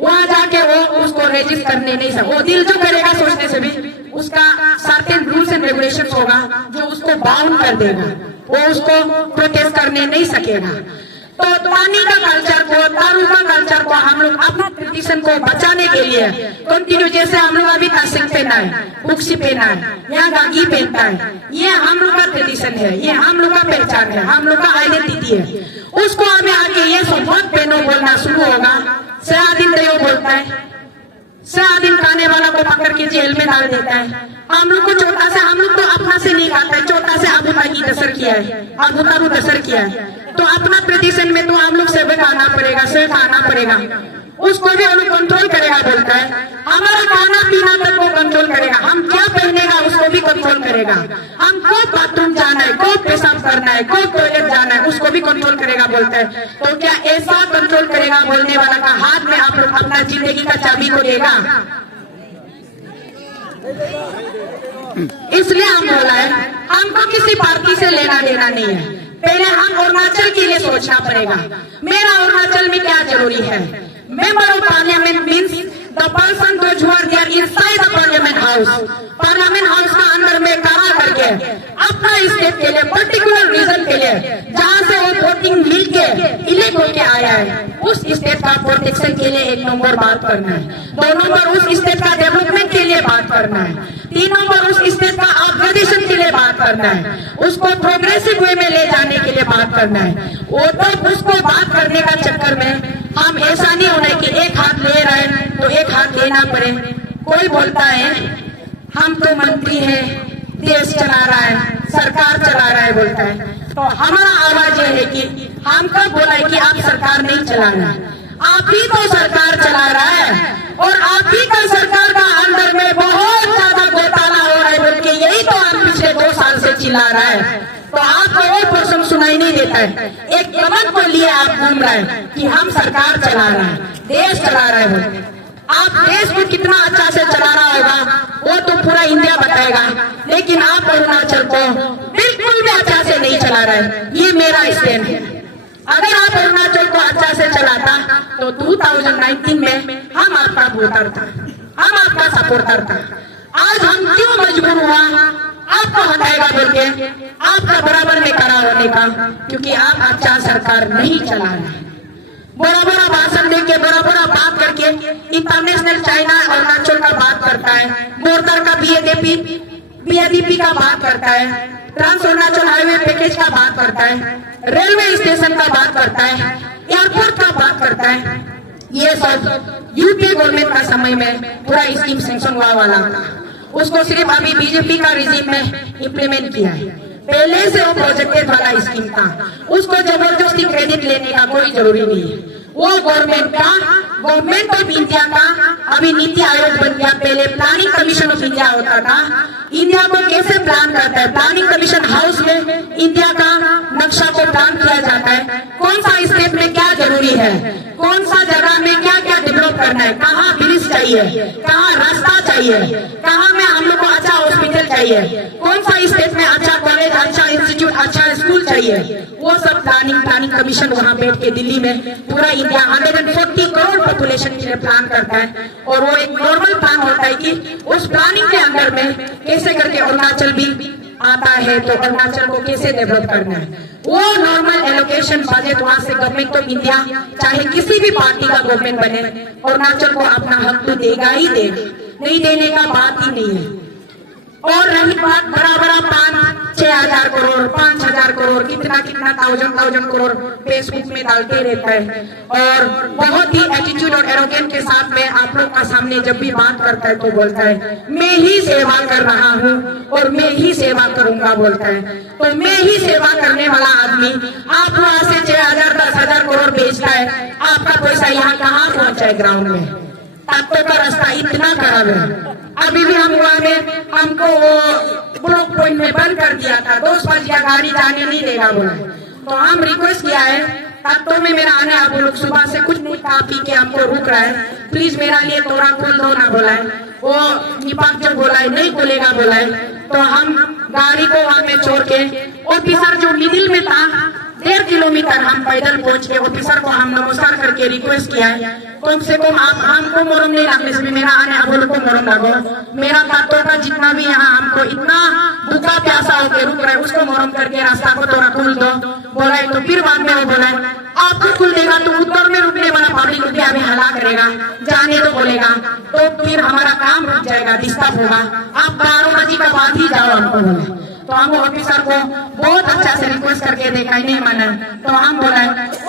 वहां जाके वो उसको रेजिस्ट करने नहीं सकता। वो दिल जो करेगा सोचने से भी उसका सर्टेन रूल्स एंड रेगुलेशन होगा जो उसको बाउंड कर देगा, वो उसको प्रोटेस्ट करने नहीं सकेगा। तो पानी का कल्चर को, दारू का कल्चर को हम लोग अपना ट्रेडिशन को बचाने के लिए कंटिन्यू, जैसे हम लोग अभी कासिंग पहना है, बुक्सी पहना है, यहाँ गागी पहनता है, ये हम लोग का ट्रेडिशन है, ये हम लोग का पहचान है, हम लोग का आइडेंटिटी है। उसको हमें आके ये सब मत पहनो बोलना शुरू होगा। दिन दयो बोलता है, दिन खाने वाला को पकड़ के जेल में डाल देता है। हम लोग को छोटा से, हम लोग तो अपना से नहीं खाता है, छोटा से अबूता की दसर किया है, अबूतारू दसर किया है। तो अपना ट्रेडिशन में तो हम लोग सेवक आना पड़ेगा, सेफ आना पड़ेगा। उसको भी हम लोग कंट्रोल करेगा बोलता है। हमारा खाना पीना तक वो कंट्रोल करेगा, हम क्या पहनेगा उसको भी कंट्रोल करेगा। हमको बाथरूम जाना है, को पेशाब करना है, को टॉयलेट जाना है, उसको भी कंट्रोल करेगा बोलता है। तो क्या ऐसा कंट्रोल करेगा बोलने वाला का हाथ में आप लोग अपना जिंदगी का चाबी को देगा? इसलिए हम बोला है हमको किसी पार्टी से लेना देना नहीं है। पहले हम अरुणाचल के लिए सोचना पड़ेगा, मेरा अरुणाचल में क्या जरूरी है। Member of parliament means the person who are there inside the parliament house, parliament house का अंदर में खड़ा करके अपना स्टेट के लिए, पर्टिकुलर रीजन के लिए, जहाँ से वो वोटिंग मिलके इलेक्ट होके आया है, उस स्टेट का प्रोटेक्शन के लिए 1 नंबर बात करना है, 2 नंबर उस स्टेट का डेवलपमेंट के लिए बात करना है, 3 नंबर उस स्टेट का अपग्रेडेशन के लिए बात करना है, उसको प्रोग्रेसिव वे में ले जाने के लिए बात करना है। वो तो उसको बात करने का चक्कर में हम ऐसा नहीं होना कि एक हाथ ले रहे हैं तो एक हाथ लेना पड़े। कोई बोलता है हम तो मंत्री है, देश चला रहा है, सरकार चला रहा है बोलता है। तो हमारा आवाज ये है कि हम कब बोला है कि आप सरकार नहीं चला रहे हैं, आप ही तो सरकार चला रहा है और आप ही का सरकार का अंदर में बहुत ज्यादा घोटाला हो रहा है बोल के यही तो आप पिछले 2 साल से चिल्ला रहा है। तो आपको वो पर्सन सुनाई नहीं देता है, एक कमर को लिए आप घूम रहे हैं कि हम सरकार चला रहे हैं, देश चला रहे हैं। आप देश को कितना अच्छा से चला रहा होगा वो तो पूरा इंडिया बताएगा, लेकिन आप अरुणाचल को बिल्कुल भी अच्छा से नहीं चला रहे। ये मेरा स्टैंड है। अगर आप अरुणाचल को अच्छा से चलाता तो 2019 में हम आपका वोटर था, हम आपका सपोर्टर था। आज हम क्यों मजबूर हुआ आपको हटाएगा बोल के, आपका बराबर में खड़ा होने का, क्योंकि आप अच्छा सरकार नहीं चला रहे। बड़ा बड़ा भाषण देके, बड़ा बड़ा बात करके इंटरनेशनल चाइना अरुणाचल का बात करता है, बॉर्डर का BADP का बात करता है, ट्रांस अरुणाचल हाईवे पैकेज का बात करता है, रेलवे स्टेशन का बात करता है, एयरपोर्ट का बात करता है। ये सब यूपीए गवर्नमेंट का समय में पूरा स्कीम सैंक्शन हुआ वाला था, उसको सिर्फ अभी बीजेपी का रिजीम में इम्प्लीमेंट किया है। पहले से वो प्रोजेक्टेड वाला स्कीम था, उसको जबरदस्ती क्रेडिट लेने का कोई जरूरी नहीं है। वो गवर्नमेंट का गवर्नमेंट ऑफ इंडिया का अभी नीति आयोग बन गया, पहले प्लानिंग कमीशन ऑफ इंडिया होता था। इंडिया को कैसे प्लान करता है, प्लानिंग कमीशन हाउस में इंडिया का नक्शा को प्लान किया जाता है, कौन सा स्टेट में क्या जरूरी है, कौन सा जगह में क्या क्या डेवलप करना है, कहाँ ब्रिज चाहिए, कहाँ रास्ता चाहिए, कहाँ में हम लोग को अच्छा हॉस्पिटल चाहिए, कौन सा स्टेट में अच्छा कॉलेज, अच्छा इंस्टीट्यूट, अच्छा स्कूल चाहिए, वो सब प्लानिंग कमीशन वहाँ बैठ के दिल्ली में पूरा इंडिया 140 करोड़ पॉपुलेशन के लिए प्लान करता है। और वो एक नॉर्मल प्लान होता है कि उस प्लानिंग के अंदर में कैसे करके अरुणाचल भी आता है, तो अरुणाचल को कैसे डेवलप करना है, वो नॉर्मल एलोकेशन बजट वहाँ से गवर्नमेंट ऑफ इंडिया चाहे किसी भी पार्टी का गवर्नमेंट बने, अरुणाचल को अपना हक तो देगा ही देगा, नहीं देने का बात ही नहीं है। और रही बात बड़ा बड़ा 5-6 करोड़ 5,000 करोड़ कितना कितना थाउजेंड करोड़ फेसबुक में डालते रहता है, और बहुत ही एटीट्यूड और एरोगेंस के साथ में आप लोग का सामने जब भी बात करता है तो बोलता है मैं ही सेवा कर रहा हूँ और मैं ही सेवा करूंगा बोलता है। तो मैं ही सेवा करने वाला आदमी आप वहां से 6,000 10,000 करोड़ बेचता है, आपका पैसा यहाँ कहाँ पहुंचा है ग्राउंड में? तात्तों का रास्ता इतना खराब है। अभी भी हम वहाँ में हमको वो ब्लॉक पॉइंट में बंद कर दिया था, 2 बजे गाड़ी जाने नहीं देगा बोला, तो हम रिक्वेस्ट किया है तात्तों में मेरा आने, आप लोग सुबह से कुछ नहीं खा पी के हमको रुक रहा है, प्लीज मेरा लिए थोड़ा खोल दो ना बोला है। वो निपाक जब बोला है नहीं खोलेगा बोला है, तो हम गाड़ी को वहाँ में छोड़ के ऑफिसर जो मिडिल में था 1.5 किलोमीटर हम पैदल पहुंच के ऑफिसर को हम नमस्कार करके रिक्वेस्ट किया है कम से कम आप हमको मोरम नहीं लगने से मेरा आने आप लोग को मोरम लगो, मेरा तात्तों का जितना भी यहाँ हमको इतना भूखा प्यासा होकर रुक रहा है उसको मोरम करके रास्ता को थोड़ा खोल दो बोला है। तो फिर बाद में वो बोला है आपको खुल देगा तो उत्तर में रुकने वाला पब्लिक रुपया अभी हला करेगा, जाने तो बोलेगा तो फिर हमारा काम रुक जाएगा, डिस्टर्ब होगा, आप 12 बजे का बाद ही जाओ हमको बोला। तो हम ऑफिसर को बहुत अच्छा से रिक्वेस्ट करके देखा ही नहीं माना, तो हम बोला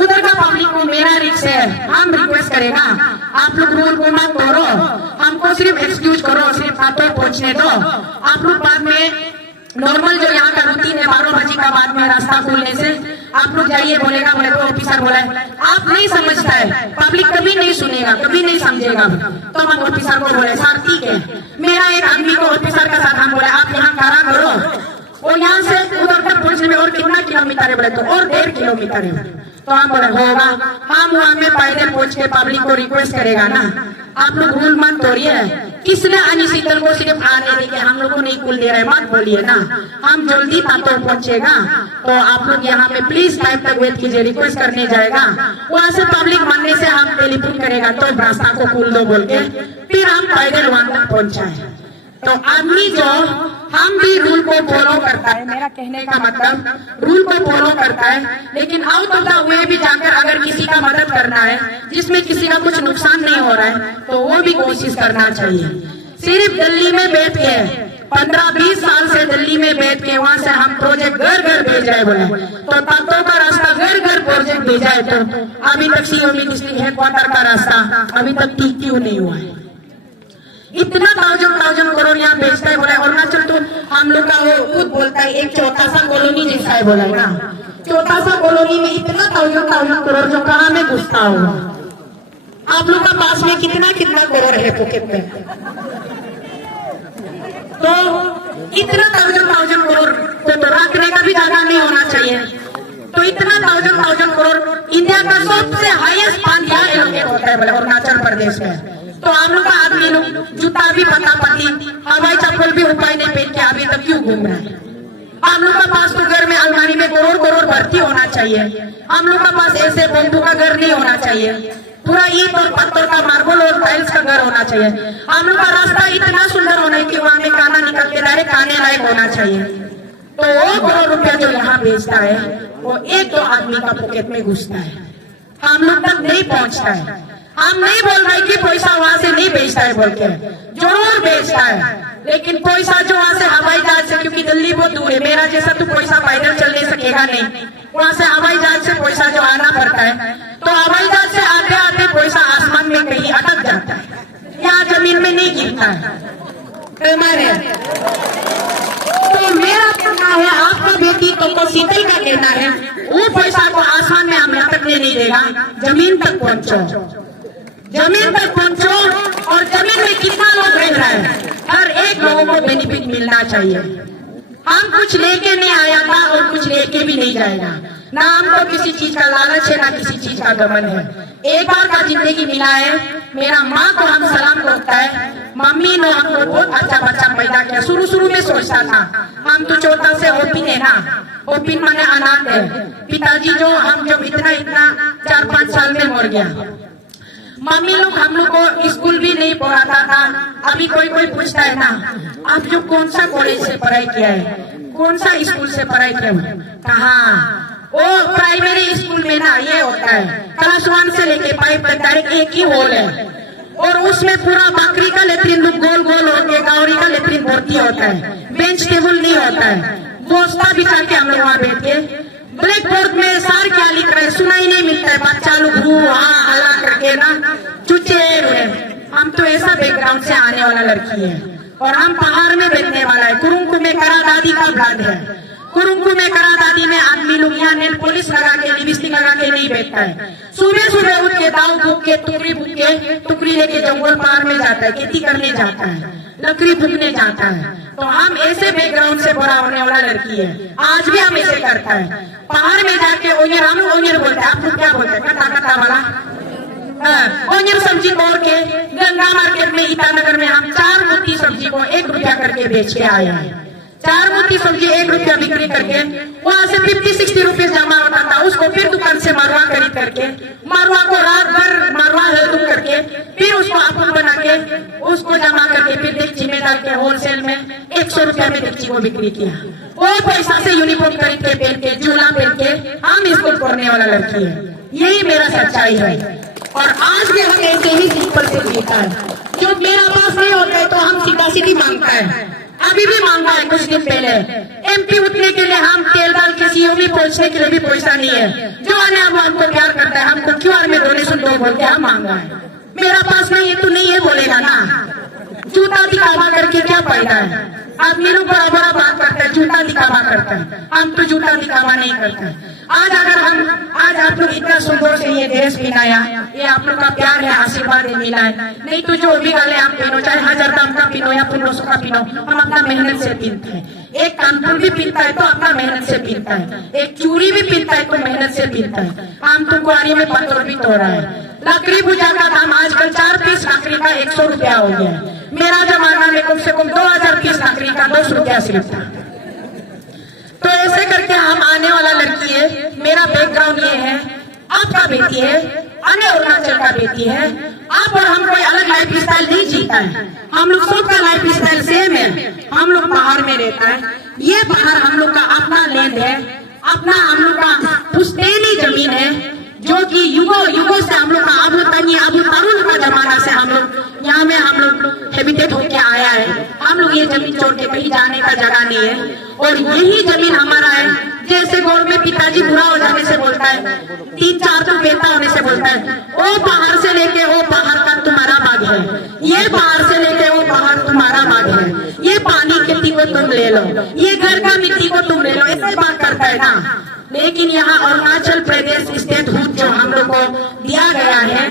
उधर का पब्लिक को मेरा रिक्स है, हम रिक्वेस्ट करेगा आप लोग रूल को मत तोड़ो, हमको सिर्फ एक्सक्यूज करो, सिर्फ हाथों पहुंचने दो, आप लोग बाद में नॉर्मल जो यहाँ का रूटीन है 12 बजे का बाद में रास्ता खुलने से आप लोग जाइए बोलेगा। बोले तो ऑफिसर बोला आप नहीं समझता है, पब्लिक कभी नहीं सुनेगा, कभी नहीं समझेगा। तो हम ऑफिसर को बोले सर ठीक है, मेरा एक आदमी को ऑफिसर का साथ हम बोले आप यहाँ खड़ा करो, और यहाँ से उधर तक पहुंचने में और कितना किलोमीटर है बोले तो और 1.5 किलोमीटर है। तो हम बोले होगा, हम वहाँ में पैदल पहुंच के पब्लिक को रिक्वेस्ट करेगा ना आप लोग रूल मत तोड़िए, किसने अनी शीतल को सिर्फ आने देके हम लोग को नहीं खुल दे रहे मत बोलिए ना, हम जल्दी तातो पहुंचेगा तो आप लोग यहाँ पे प्लीज टाइम तक वेट कीजिए, रिक्वेस्ट करने जाएगा, वहाँ से पब्लिक मानने से हम टेलीफोन करेगा तो रास्ता को खोल दो बोल के फिर हम पैदल वहां तक पहुंचाए। तो आदमी जो हम भी रूल को फॉलो करता है, मेरा कहने का मतलब रूल को फॉलो करता है, लेकिन आउट ऑफ द वे भी जाकर अगर किसी का मदद करना है जिसमें किसी का कुछ नुकसान नहीं हो रहा है तो वो भी कोशिश करना चाहिए। सिर्फ दिल्ली में बैठ के 15-20 साल से दिल्ली में बैठ के वहाँ से हम प्रोजेक्ट घर घर भेजा है बोले, तो तात्तों का रास्ता घर घर प्रोजेक्ट भेजा है, तो अभी तक सीओमी डिस्ट्रिक्ट हेडक्वार्टर का रास्ता अभी तक ठीक क्यों नहीं हुआ है? इतना 1000 करोड़ यहाँ बेचता है बोला। अरुणाचल तो हम लोग का वो खुद बोलता है एक छोटा सा कॉलोनी जैसा है बोला है ना, छोटा सा कॉलोनी में इतना 1000 करोड़ जो कहाँ में घुसता होगा? आप लोग का पास में कितना करोड़ है पॉकेट में? तो इतना 1000 करोड़ तो रखने का भी जगह नहीं होना चाहिए। तो इतना 1000 करोड़ इंडिया का सबसे हाईएस्ट फंड यहाँ एलोकेट होता है बोले अरुणाचल प्रदेश में। तो आप लोग का आदमी लोग जूता भी पता पति हवाई चप्पल भी उपाय नहीं पहन के अभी तक क्यों घूम रहे हैं? हम लोग का पास तो घर में अलमारी में करोड़ भर्ती होना चाहिए, हम लोग का पास ऐसे बम्बू का घर नहीं होना चाहिए, पूरा ईंट और पत्थर का मार्बल और टाइल्स का घर होना चाहिए। हम लोग का रास्ता इतना सुंदर होना है कि वहाँ में खाना निकल के डायरेक्ट खाने लायक होना चाहिए। तो वो करोड़ रुपया जो यहाँ बेचता है वो एक दो आदमी का पॉकेट में घुसता है, हम लोग तक नहीं पहुँचता है। हम नहीं बोल रहे कि पैसा वहाँ से नहीं बेचता है बोल के, जरूर बेचता है, लेकिन पैसा जो वहाँ से हवाई जहाज से, क्योंकि दिल्ली बहुत दूर है, मेरा जैसा तो पैसा पैदल चल नहीं सकेगा नहीं, वहाँ से हवाई जहाज से पैसा जो आना पड़ता है, तो हवाई जहाज से आते आते पैसा आसमान में कहीं अटक जाता है, यहाँ जमीन में नहीं गिरता है। तो मेरा कहना है, आपका बेटी तो शीतल का कहना है, वो पैसा को आसमान में हम अटकने नहीं देगा, जमीन तक पहुँचो। जमीन पर पहुंचो और जमीन में कितना लोग रह रहा है, हर एक लोगों को बेनिफिट मिलना चाहिए। हम कुछ लेके नहीं आया था और कुछ लेके भी नहीं जाएगा, ना हमको किसी चीज का लालच है ना किसी चीज का गमन है। एक बार का जिंदगी मिला है, मेरा माँ को हम सलाम करता है, मम्मी ने हमको बहुत अच्छा बच्चा पैदा किया। शुरू शुरू में सोचता था हम तो छोटा से ओपिन है ना, ओपिन माने अनाथ है। पिताजी जो हम जब इतना 4-5 साल में मर गया, मम्मी लोग हम लोग को स्कूल भी नहीं पढ़ाता था। अभी कोई पूछता है ना, आप जो कौन सा कॉलेज से पढ़ाई किया है, कौन सा स्कूल से पढ़ाई किया है, कहाँ? वो प्राइमरी स्कूल में ना ये होता है, क्लास 1 से लेके 5 तक डायरेक्ट एक ही हॉल है और उसमें पूरा बकरी का लेट्रिन गोल गोल होके गौरी का लेट्रिन भर्ती होता है, बेंच टेबल नहीं होता है। दोस्ता बिछा के हम लोग वहाँ बैठ के ब्लैक बोर्ड में सर क्या लिख रहे सुनाई नहीं मिलता है, बच्चा लोग हल्ला करके ना चुचे हुए। हम तो ऐसा बैकग्राउंड से आने वाला लड़की है और हम पहाड़ में बैठने वाला है। कुरुंकु में करा दादी का ब्लड है, कुरुंकु में करा दादी में आदमी लोग यहाँ नेल पॉलिश लगा के लिपस्टिक लगा के नहीं बैठता है। सुबह सुबह उठ के दाव भूख के टुकड़ी लेके जंगल पहाड़ में जाता है, खेती करने जाता है, लकड़ी फूकने जाता है। तो हम ऐसे बैकग्राउंड से बड़ा होने वाला लड़की है, आज भी हम ऐसे करता है। पहाड़ में जाके ओनियर, हम ओनियर बोलते हैं, आप लोग क्या बोलते हैं? कटा वाला ओनियर सब्जी बोल के गंगा मार्केट में ईटानगर में हम 4 मुट्ठी सब्जी को 1 रुपया करके बेच के आए हैं। 4 मुट्ठी सब्जी 1 रुपया बिक्री करके वहां से 50-60 रुपए जमा होता था। उसको फिर दुकान से मरवा खरीद करके, मरवा को रात भर मरवा हेल्प करके फिर उसको आपको बना के उसको जमा करके फिर डेगची में डाल के होलसेल में 100 रुपया में डेगची को बिक्री किया। वो पैसा से यूनिफॉर्म खरीद के पहन के झूला पहन के हम स्कूल पढ़ने वाला लड़की है। यही मेरा सच्चाई है और आज भी हम ऐसे ही सिंपल से जीता है। जो मेरा पास नहीं होता है तो हम सीधा सीधी मांगता है, अभी भी मांगा है। कुछ दिन पहले MP उठने के लिए हम तेल डाल के COB पहुंचने के लिए भी पैसा नहीं है। जो आने अब हमको प्यार करता है, हमको QR में डोनेशन दो बोल के हम मांगा है। मेरा पास नहीं है तो नहीं है बोलेगा ना, जूता दिखावा करके क्या फायदा है? आदमी लोग बड़ा बड़ा बात करता है, जूता दिखावा करता है, हम तो जूता दिखावा नहीं करता है। आज आप लोग इतना सुंदर से ये ड्रेस पहनाया, ये आप लोग का प्यार है, आशीर्वाद है, मिला है। नहीं तो जो भी गाले आप पहनो, चाहे 1000 दाम का पहनो या 1500 का पहनो, हम अपना मेहनत से पहनते हैं। एक कानपुर भी पहनता है तो अपना मेहनत से पहनता है, एक चूड़ी भी पहनता है तो मेहनत से पहनता है। हम तो कुआरी में पत्थर भी तोड़ा है। लकड़ी पूजा का दाम आजकल 4 पीस लकड़ी का 100 रुपया हो गया है। मेरा जमाना में कम से कम 2000 पीस लकड़ी का 200 रुपया सिर्फ था। तो ऐसे करके हम आने वाला लड़की है। मेरा बैकग्राउंड ये है, आपका बेटी है, अन्य अरुणाचल का बेटी है। आप और हम कोई अलग लाइफ स्टाइल नहीं जीता है, हम लोग सबका लाइफ स्टाइल सेम है। हम लोग पहाड़ में रहता है, ये पहाड़ हम लोग का अपना लैंड है, अपना हम लोग का पुश्तैनी जमीन है, जो कि युगों से हम लोग का अबू तरुण का जमाना से हम लोग यहाँ में हम लोग हैबिटेट होके आया है। हम लोग ये जमीन छोड़ के कहीं जाने का जगह नहीं है और यही जमीन हमारा है। जैसे गाँव में पिताजी बुरा हो जाने से बोलता है, 3-4 तो बेटा होने से बोलता है, वो पहाड़ से लेके वो पहाड़ का तुम्हारा बाग है, ये पहाड़ से लेके वो पहाड़ तुम्हारा बाग है, ये पानी खेती को तुम ले लो, ये घर का मिट्टी को तुम ले लो, ऐसे बात करता है ना। लेकिन यहाँ अरुणाचल प्रदेश स्टेटहुड जो हम लोग को दिया गया है,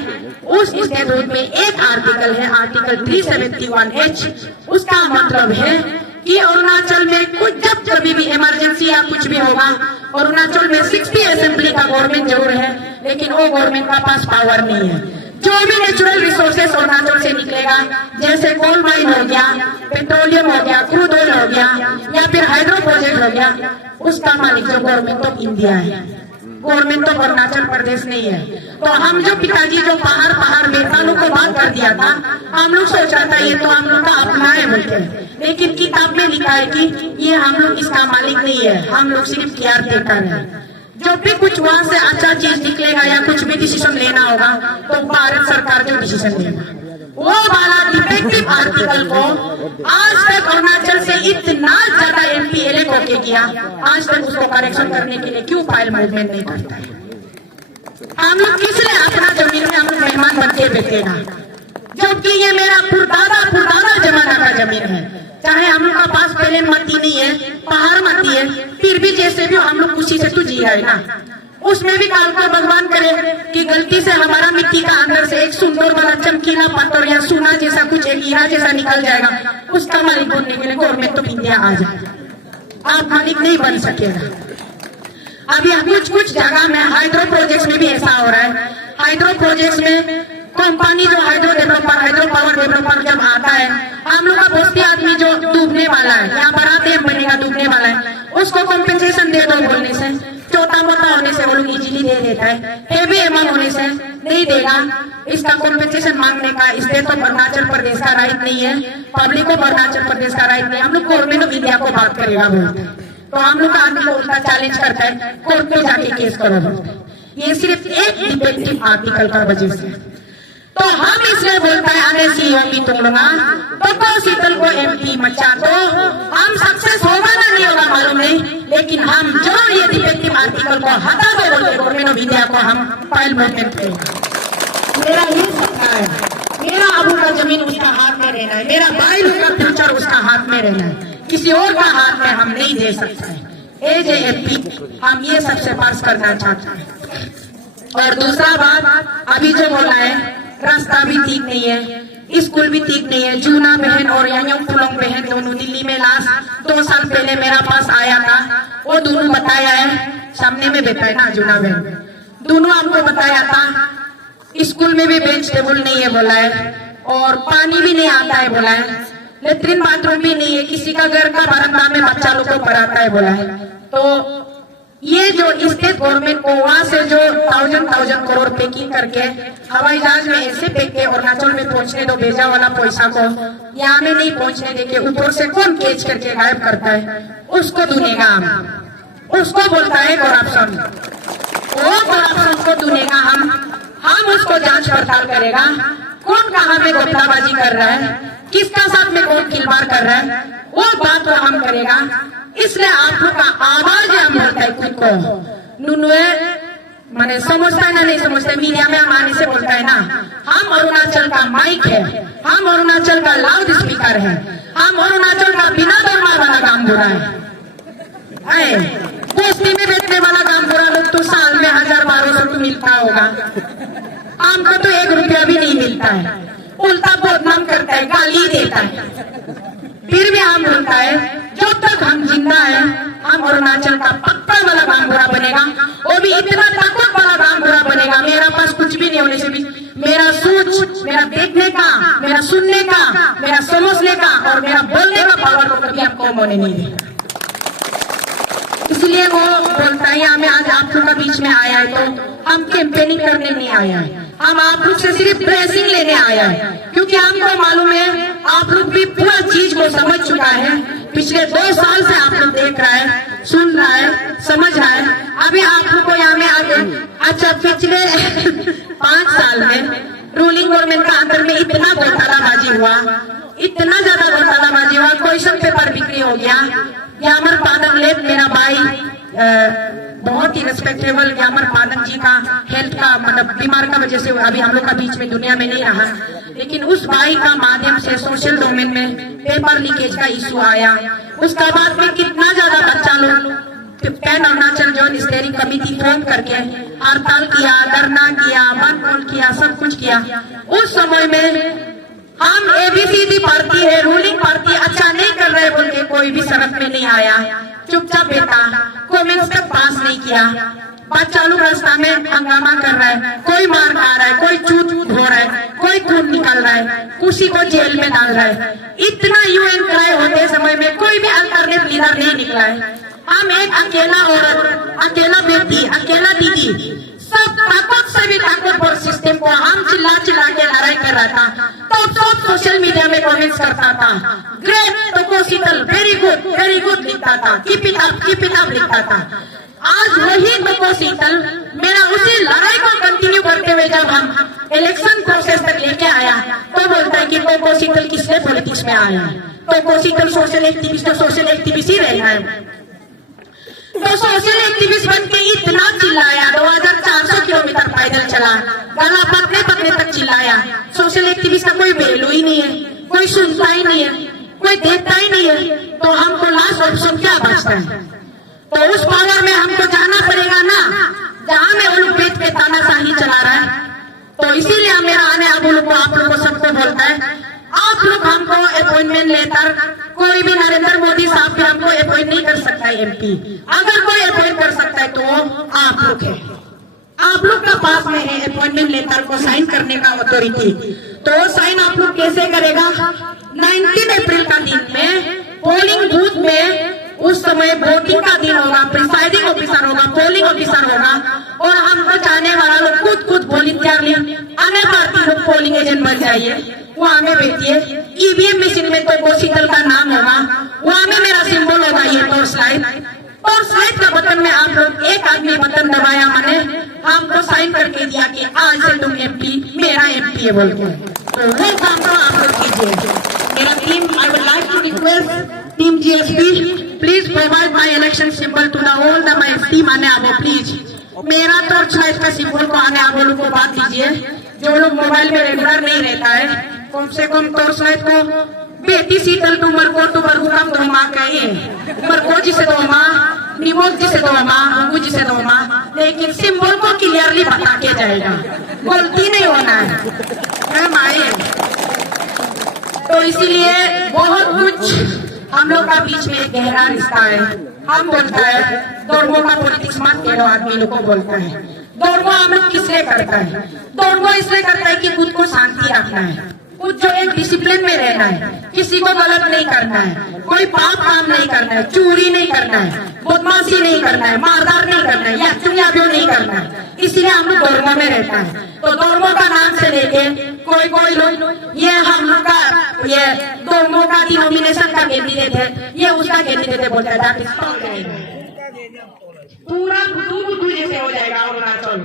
उस स्टेटहुड में एक आर्टिकल है, आर्टिकल 371H। उसका मतलब है कि अरुणाचल में कुछ जब कभी भी इमरजेंसी या कुछ भी होगा, अरुणाचल में 60 असेंबली का गवर्नमेंट जरूर है, लेकिन वो गवर्नमेंट का पास पावर नहीं है। जो भी नेचुरल रिसोर्सेस अरुणाचल से निकलेगा, जैसे कोल माइन हो गया, पेट्रोलियम हो गया, क्रूड ऑयल हो गया या फिर हाइड्रो प्रोजेक्ट हो गया, उसका मालिक जो गवर्नमेंट ऑफ इंडिया है, गवर्नमेंट ऑफ अरुणाचल प्रदेश नहीं है। तो हम जो पिताजी जो पहाड़ बेतालों को बात कर दिया था, हम लोग सोचा था ये तो हम लोग का अपना है बोलते, लेकिन किताब में लिखा है कि ये हम लोग इसका मालिक नहीं है, हम लोग सिर्फ केयर टेकर है। जो भी कुछ वहाँ से अच्छा चीज निकलेगा या कुछ भी डिसीजन लेना होगा तो भारत सरकार जो डिसीजन लेगा, वो वाला डिफेक्टिव आर्टिकल को आज तक अरुणाचल से इतना ज्यादा MP LA को किया, आज तक उसको करेक्शन करने के लिए क्यों फाइल मूवमेंट नहीं करता है? हम लोग किस लिए अपना जमीन में हम लोग मेहमान बन के बैठेगा, जबकि ये मेरा पुरदादा जमाना का जमीन है। चाहे हम लोग का पास प्लेन मट्टी नहीं है, पहाड़ मट्टी है, फिर भी जैसे भी हम लोग खुशी से तो जी रहे ना, उसमें भी काल को भगवान करे कि गलती से हमारा मिट्टी का अंदर से एक सुंदर वाला चमकीला पत्थर या सोना जैसा कुछ एक हीरा जैसा निकल जाएगा, उसका मालिक बनने के लिए गवर्नमेंट ऑफ इंडिया आ जाए। आप मालिक नहीं बन सकेगा। अभी कुछ जगह में हाइड्रो प्रोजेक्ट्स में भी ऐसा हो रहा है। हाइड्रो प्रोजेक्ट्स में कंपनी जो हाइड्रो पावर डेवलपर जब आता है, हम लोग का बस्ती आदमी जो डूबने वाला है, यहाँ बारात एक महीने का डूबने वाला है, उसको कॉम्पेंसेशन दे दो बोलने से, छोटा मोटा होने से वो लोग इजीली दे देता है, हेवी अमाउंट होने से नहीं देगा। इसका कॉम्पेंसेशन मांगने का स्टेट ऑफ अरुणाचल प्रदेश का राइट नहीं है, पब्लिक ऑफ अरुणाचल प्रदेश का राइट नहीं है। हम लोग गवर्नमेंट ऑफ इंडिया को बात करेगा बोलते हैं, तो हम लोग का आदमी को उल्टा चैलेंज करता है, कोर्ट में जाके केस करो बोलते हैं। ये सिर्फ एक डिफेक्टिव आर्टिकल का वजह से। तो हम इसलिए बोलता है आने सीओ भी तुम लोग तो शीतल को एमपी मचा दो, हम सक्सेस होगा ना नहीं होगा मालूम नहीं, लेकिन हम जो ये डिफेक्टिव आर्टिकल को हटा दो बोलते गवर्नमेंट ऑफ इंडिया को हम फाइल मूवमेंट करेंगे। मेरा ये सपना है, मेरा अबू का जमीन उसका हाथ में रहना है, मेरा भाई लोग का फ्यूचर उसका हाथ में रहना है, किसी और का हाथ में हम नहीं दे सकते। एजेएफपी हम ये सबसे पास करना चाहते हैं। और दूसरा बात अभी जो बोला है, रास्ता भी ठीक नहीं है, स्कूल भी ठीक नहीं है। जूना बहन और यांग फुलोंग बहन दोनों दिल्ली में लास्ट 2 साल पहले मेरा पास आया था, वो दोनों बताया है, सामने में बैठा है ना जूना बहन, दोनों हमको बताया था स्कूल में भी बेंच टेबल नहीं है बोला है, और पानी भी नहीं आता है बोला है, लेट्रिन बाथरूम भी नहीं है, किसी का घर का बरामदा में बच्चा लोग को पढ़ाता है बोला है। तो ये जो स्टेट गवर्नमेंट को वहां से जो 1000 करोड़ पैकिंग करके हवाई जहाज में ऐसे फेंक के अरुणाचल में पहुंचने दो भेजा वाला पैसा को यहाँ में नहीं पहुंचने देके ऊपर से कौन कैच करके गायब करता है, उसको दुनेगा हम, उसको बोलता है करप्शन। वो करप्शन को दुनेगा हम उसको जांच पड़ताल करेगा, कौन कहाँ में घोटालाबाजी कर रहा है, किसका साथ में कौन खिलवाड़ कर रहा है, वो बात को हम करेगा। इसलिए आप लोग का आवाज हम बोलता है खुद को नुनुए माने समझता है ना नहीं समझता, मीडिया में हम आने से बोलता है ना, हम अरुणाचल का माइक है, हम अरुणाचल का लाउड स्पीकर है, हम अरुणाचल का बिना दरबार वाला काम बुरा है। बस्ती में बैठने वाला काम बुरा लोग तो साल में 1000-1200 तो मिलता होगा, हमको तो 1 रुपया भी नहीं मिलता है, उल्टा बदनाम करता है, गाली देता है। फिर भी हम बोलता है जब तक हम जिंदा है हम अरुणाचल का पक्का वाला बांगुरा बनेगा, वो भी इतना ताकत वाला बांगुरा बनेगा। मेरा पास कुछ भी नहीं होने से भी मेरा सोच, मेरा देखने का, मेरा सुनने का, मेरा समझने का और मेरा बोलने का पावर को कभी आप कम होने नहीं देगा। इसलिए वो बोलता है हमें आज आप लोग का बीच में आया है तो हम कैंपेनिंग करने नहीं आया है, हम आप लोग से सिर्फ ब्लेसिंग लेने आया है, क्योंकि हमको मालूम है आप लोग भी पूरा चीज को समझ चुका है। पिछले 2 साल से आप लोग देख रहा है, सुन रहा है, समझ रहा है। अभी आप लोग को यहाँ में आगे अच्छा पिछले 5 साल में रूलिंग गवर्नमेंट का अंदर में इतना घोटालाबाजी हुआ, इतना ज्यादा घोटालाबाजी हुआ, क्वेश्चन पेपर बिक्री हो गया। यामर पादन लेप मेरा भाई बहुत ही रिस्पेक्टेबल यामर पादन जी का हेल्थ का मतलब बीमार का वजह से अभी हम लोग का बीच में दुनिया में नहीं रहा, लेकिन उस भाई का माध्यम से सोशल डोमेन में पेपर लीकेज का इशू आया। उसका बाद में कितना ज्यादा बच्चा लोग pan Arunachal joint steering committee form करके हड़ताल किया, धरना किया, बंद किया, सब कुछ किया। उस समय में हम एबीसीडी पार्टी है, रूलिंग पार्टी अच्छा नहीं कर रहे बोल के कोई भी सड़क में नहीं आया, चुपचाप बैठा, कमेंट्स तक पास नहीं किया। बच्चा लोग रास्ता में हंगामा कर रहा है, कोई मार खा रहा है, कोई चूत धो रहा है, कोई खून निकाल रहा है, किसी को जेल में डाल रहा है। इतना यूएन क्राई होते समय में कोई भी अल्टरनेट लीडर नहीं निकला है। हम एक अकेला औरत, अकेला बेटी, अकेला दीदी, सब ताकत से भी ताकतवर सिस्टम को हम चिल्ला चिल्ला के लड़ाई कर रहा था, तो सब सोशल मीडिया में कमेंट्स करता था, ग्रेट तो शीतल, वेरी गुड लिखता था, कीप इट अप लिखता था। आज वही तो शीतल मेरा उसी लड़ाई को कंटिन्यू करते हुए जब हम इलेक्शन प्रोसेस तक लेके आया तो बोलता है कि कोको शीतल किसने पॉलिटिक्स में आया, कोको शीतल सोशल एक्टिविस्ट तो सोशल एक्टिविस्ट ही रहना है। तो सोशल एक्टिविस्ट बन के इतना चिल्लाया, 2400 किलोमीटर पैदल चला, गला पकड़े तक चिल्लाया। सोशल एक्टिविस्ट का कोई वैल्यू ही नहीं है, कोई सुनता ही नहीं है, कोई देखता ही नहीं है, तो हमको लास्ट ऑप्शन क्या बचता है? तो उस पावर में हमको जाना पड़ेगा ना, जहाँ में वो लोग पेट पे तानाशाही चला रहा है। तो इसीलिए मेरा आने आप लोग को सबको बोलता है, आप लोग हमको अपॉइंटमेंट लेकर, कोई भी नरेंद्र मोदी साहब भी हमको अपॉइंट नहीं कर सकता है एमपी। अगर कोई अपॉइंट कर सकता है तो आप लोग है, आप लोग का पास में है अपॉइंटमेंट लेटर को साइन करने का अथॉरिटी। तो साइन आप लोग कैसे करेगा? 19 अप्रैल का दिन में पोलिंग बूथ में, उस समय वोटिंग का दिन होगा, प्रिसाइडिंग ऑफिसर होगा, पोलिंग ऑफिसर होगा, और हमको जाने वाला लोग खुद वॉलंटियरली अन्य पार्टी लोग पोलिंग एजेंट बन जाइए। वहाँ में बैठिए, ईवीएम मशीन में तो शीतल का नाम होगा, वहाँ में मेरा सिंबल होगा ये टॉर्च लाइट का बटन में आप लोग एक आदमी बटन दबाया, मैंने हमको साइन करके दिया कि आज से तुम एमपी, मेरा एमपी है बोल के। तो वो काम तो आप लोग कीजिए। मेरा team, I would like to request team GSP, please provide my election symbol to the all the my team आने आवो प्लीज। मेरा टॉर्च लाइट का सिंबल को आने आवो लोग को बात दीजिए। जो लोग मोबाइल में रेगुलर नहीं रहता है, कम से कम टॉर्च लाइट को बेटी शीतल तुमर को काम तो माँ कहिए, उमर को जिसे दो माँ, निमोक जिसे दो माँ, अंगू जिसे दो माँ, लेकिन सिंबल को क्लियरली बता के जाएगा, गलती नहीं होना है माए। तो इसीलिए बहुत कुछ हम लोग का बीच में एक गहरा रिश्ता है। हम बोलता है दौड़ों का पॉलिटिक्स मत करो, आदमी लोग को बोलता है दौड़ों हम लोग किसलिए करता है? दौड़ों इसलिए करता है कि खुद को शांति रखना है, खुद जो एक डिसिप्लिन में रहना है, किसी को गलत नहीं करना है, कोई पाप काम नहीं करना है, चोरी नहीं करना है, बदमाशी नहीं करना है, मारदार नहीं करना है, या चुनियाबियों नहीं करना है। इसीलिए हम लोग दौड़ों में रहता है। तो दौड़ों का नाम से लेके कोई लोग ये हम लोग का ये दौड़ों का डिनोमिनेशन का कैंडिडेट है, ये उसका कैंडिडेट है बोलता है, पूरा बुद्धू जैसे हो जाएगा अरुणाचल।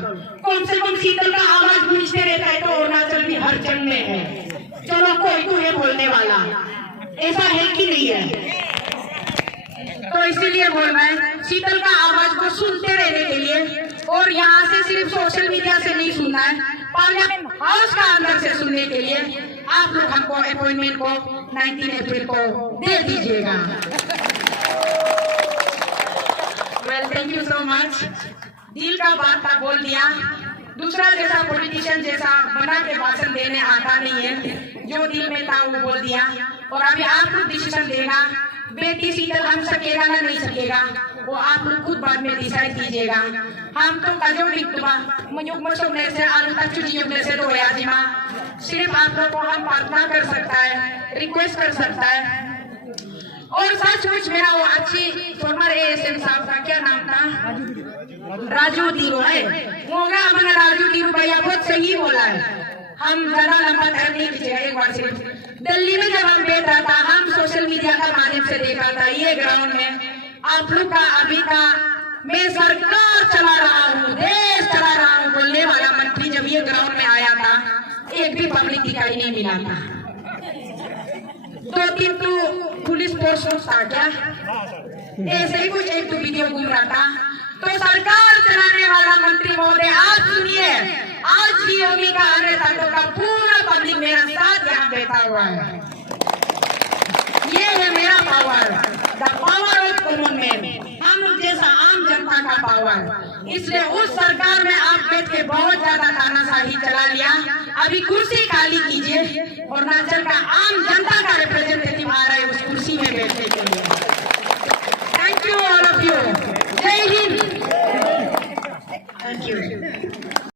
कम से कम शीतल का आवाज गूंजते रहता है तो अरुणाचल भी हर जन में है। चलो कोई तो है बोलने वाला, ऐसा है कि नहीं है? तो इसीलिए बोल रहा है शीतल का आवाज को सुनते रहने के लिए, और यहाँ से सिर्फ सोशल मीडिया से नहीं सुनना है, पार्लियामेंट हाउस का अंदर से सुनने के लिए आप लोग हमको अपॉइंटमेंट को 19 अप्रैल को दे दीजिएगा। Well, thank you so much. दिल का बात था बोल दिया। दूसरा जैसा पॉलिटिशियन जैसा बना के भाषण देने आता नहीं है, जो दिल में था वो बोल दिया। और अभी आप लोग डिसीजन देगा, बेटी शीतल हम सकेगा ना नहीं सकेगा, वो आप लोग खुद बाद में डिसाइड कीजिएगा। हम तो कजो बिकवा मनुक मसुकने से आलू तक चुनी युगने से दो याजिमा, सिर्फ आप लोग को हम प्रार्थना कर सकता है, रिक्वेस्ट कर सकता है। और सचमुच मेरा वो अच्छी फॉर्मर एएसएम साहब का क्या नाम था, राजू धीरू है, होगा हमारा राजू धीरू भैया बहुत सही बोला है। हम ज्यादा लंबा टाइम नहीं खींचेगा, एक बार सिर्फ दिल्ली में जब हम बैठ रहा था, हम सोशल मीडिया का माध्यम से देखा था ये ग्राउंड में आप लोग का अभी का मैं सरकार चला रहा हूँ, देश चला रहा हूँ बोलने वाला मंत्री जब ये ग्राउंड में आया था, एक भी पब्लिक दिखाई नहीं मिला था। 2-3 तो पुलिस फोर्स था क्या, ऐसे ही कुछ एक तो वीडियो घूम रहा था। तो सरकार चलाने वाला मंत्री महोदय आप सुनिए, आज भी योगी का आने तक का पूरा पब्लिक मेरा साथ यहाँ बैठा हुआ है। ये है मेरा power, the power of common man, हम लोग जैसा आम जनता का पावर। इसलिए उस सरकार में आप बैठ के बहुत ज्यादा तानाशाही चला लिया। अभी कुर्सी खाली कीजिए और अरुणाचल का आम जनता का रिप्रेजेंटेटिव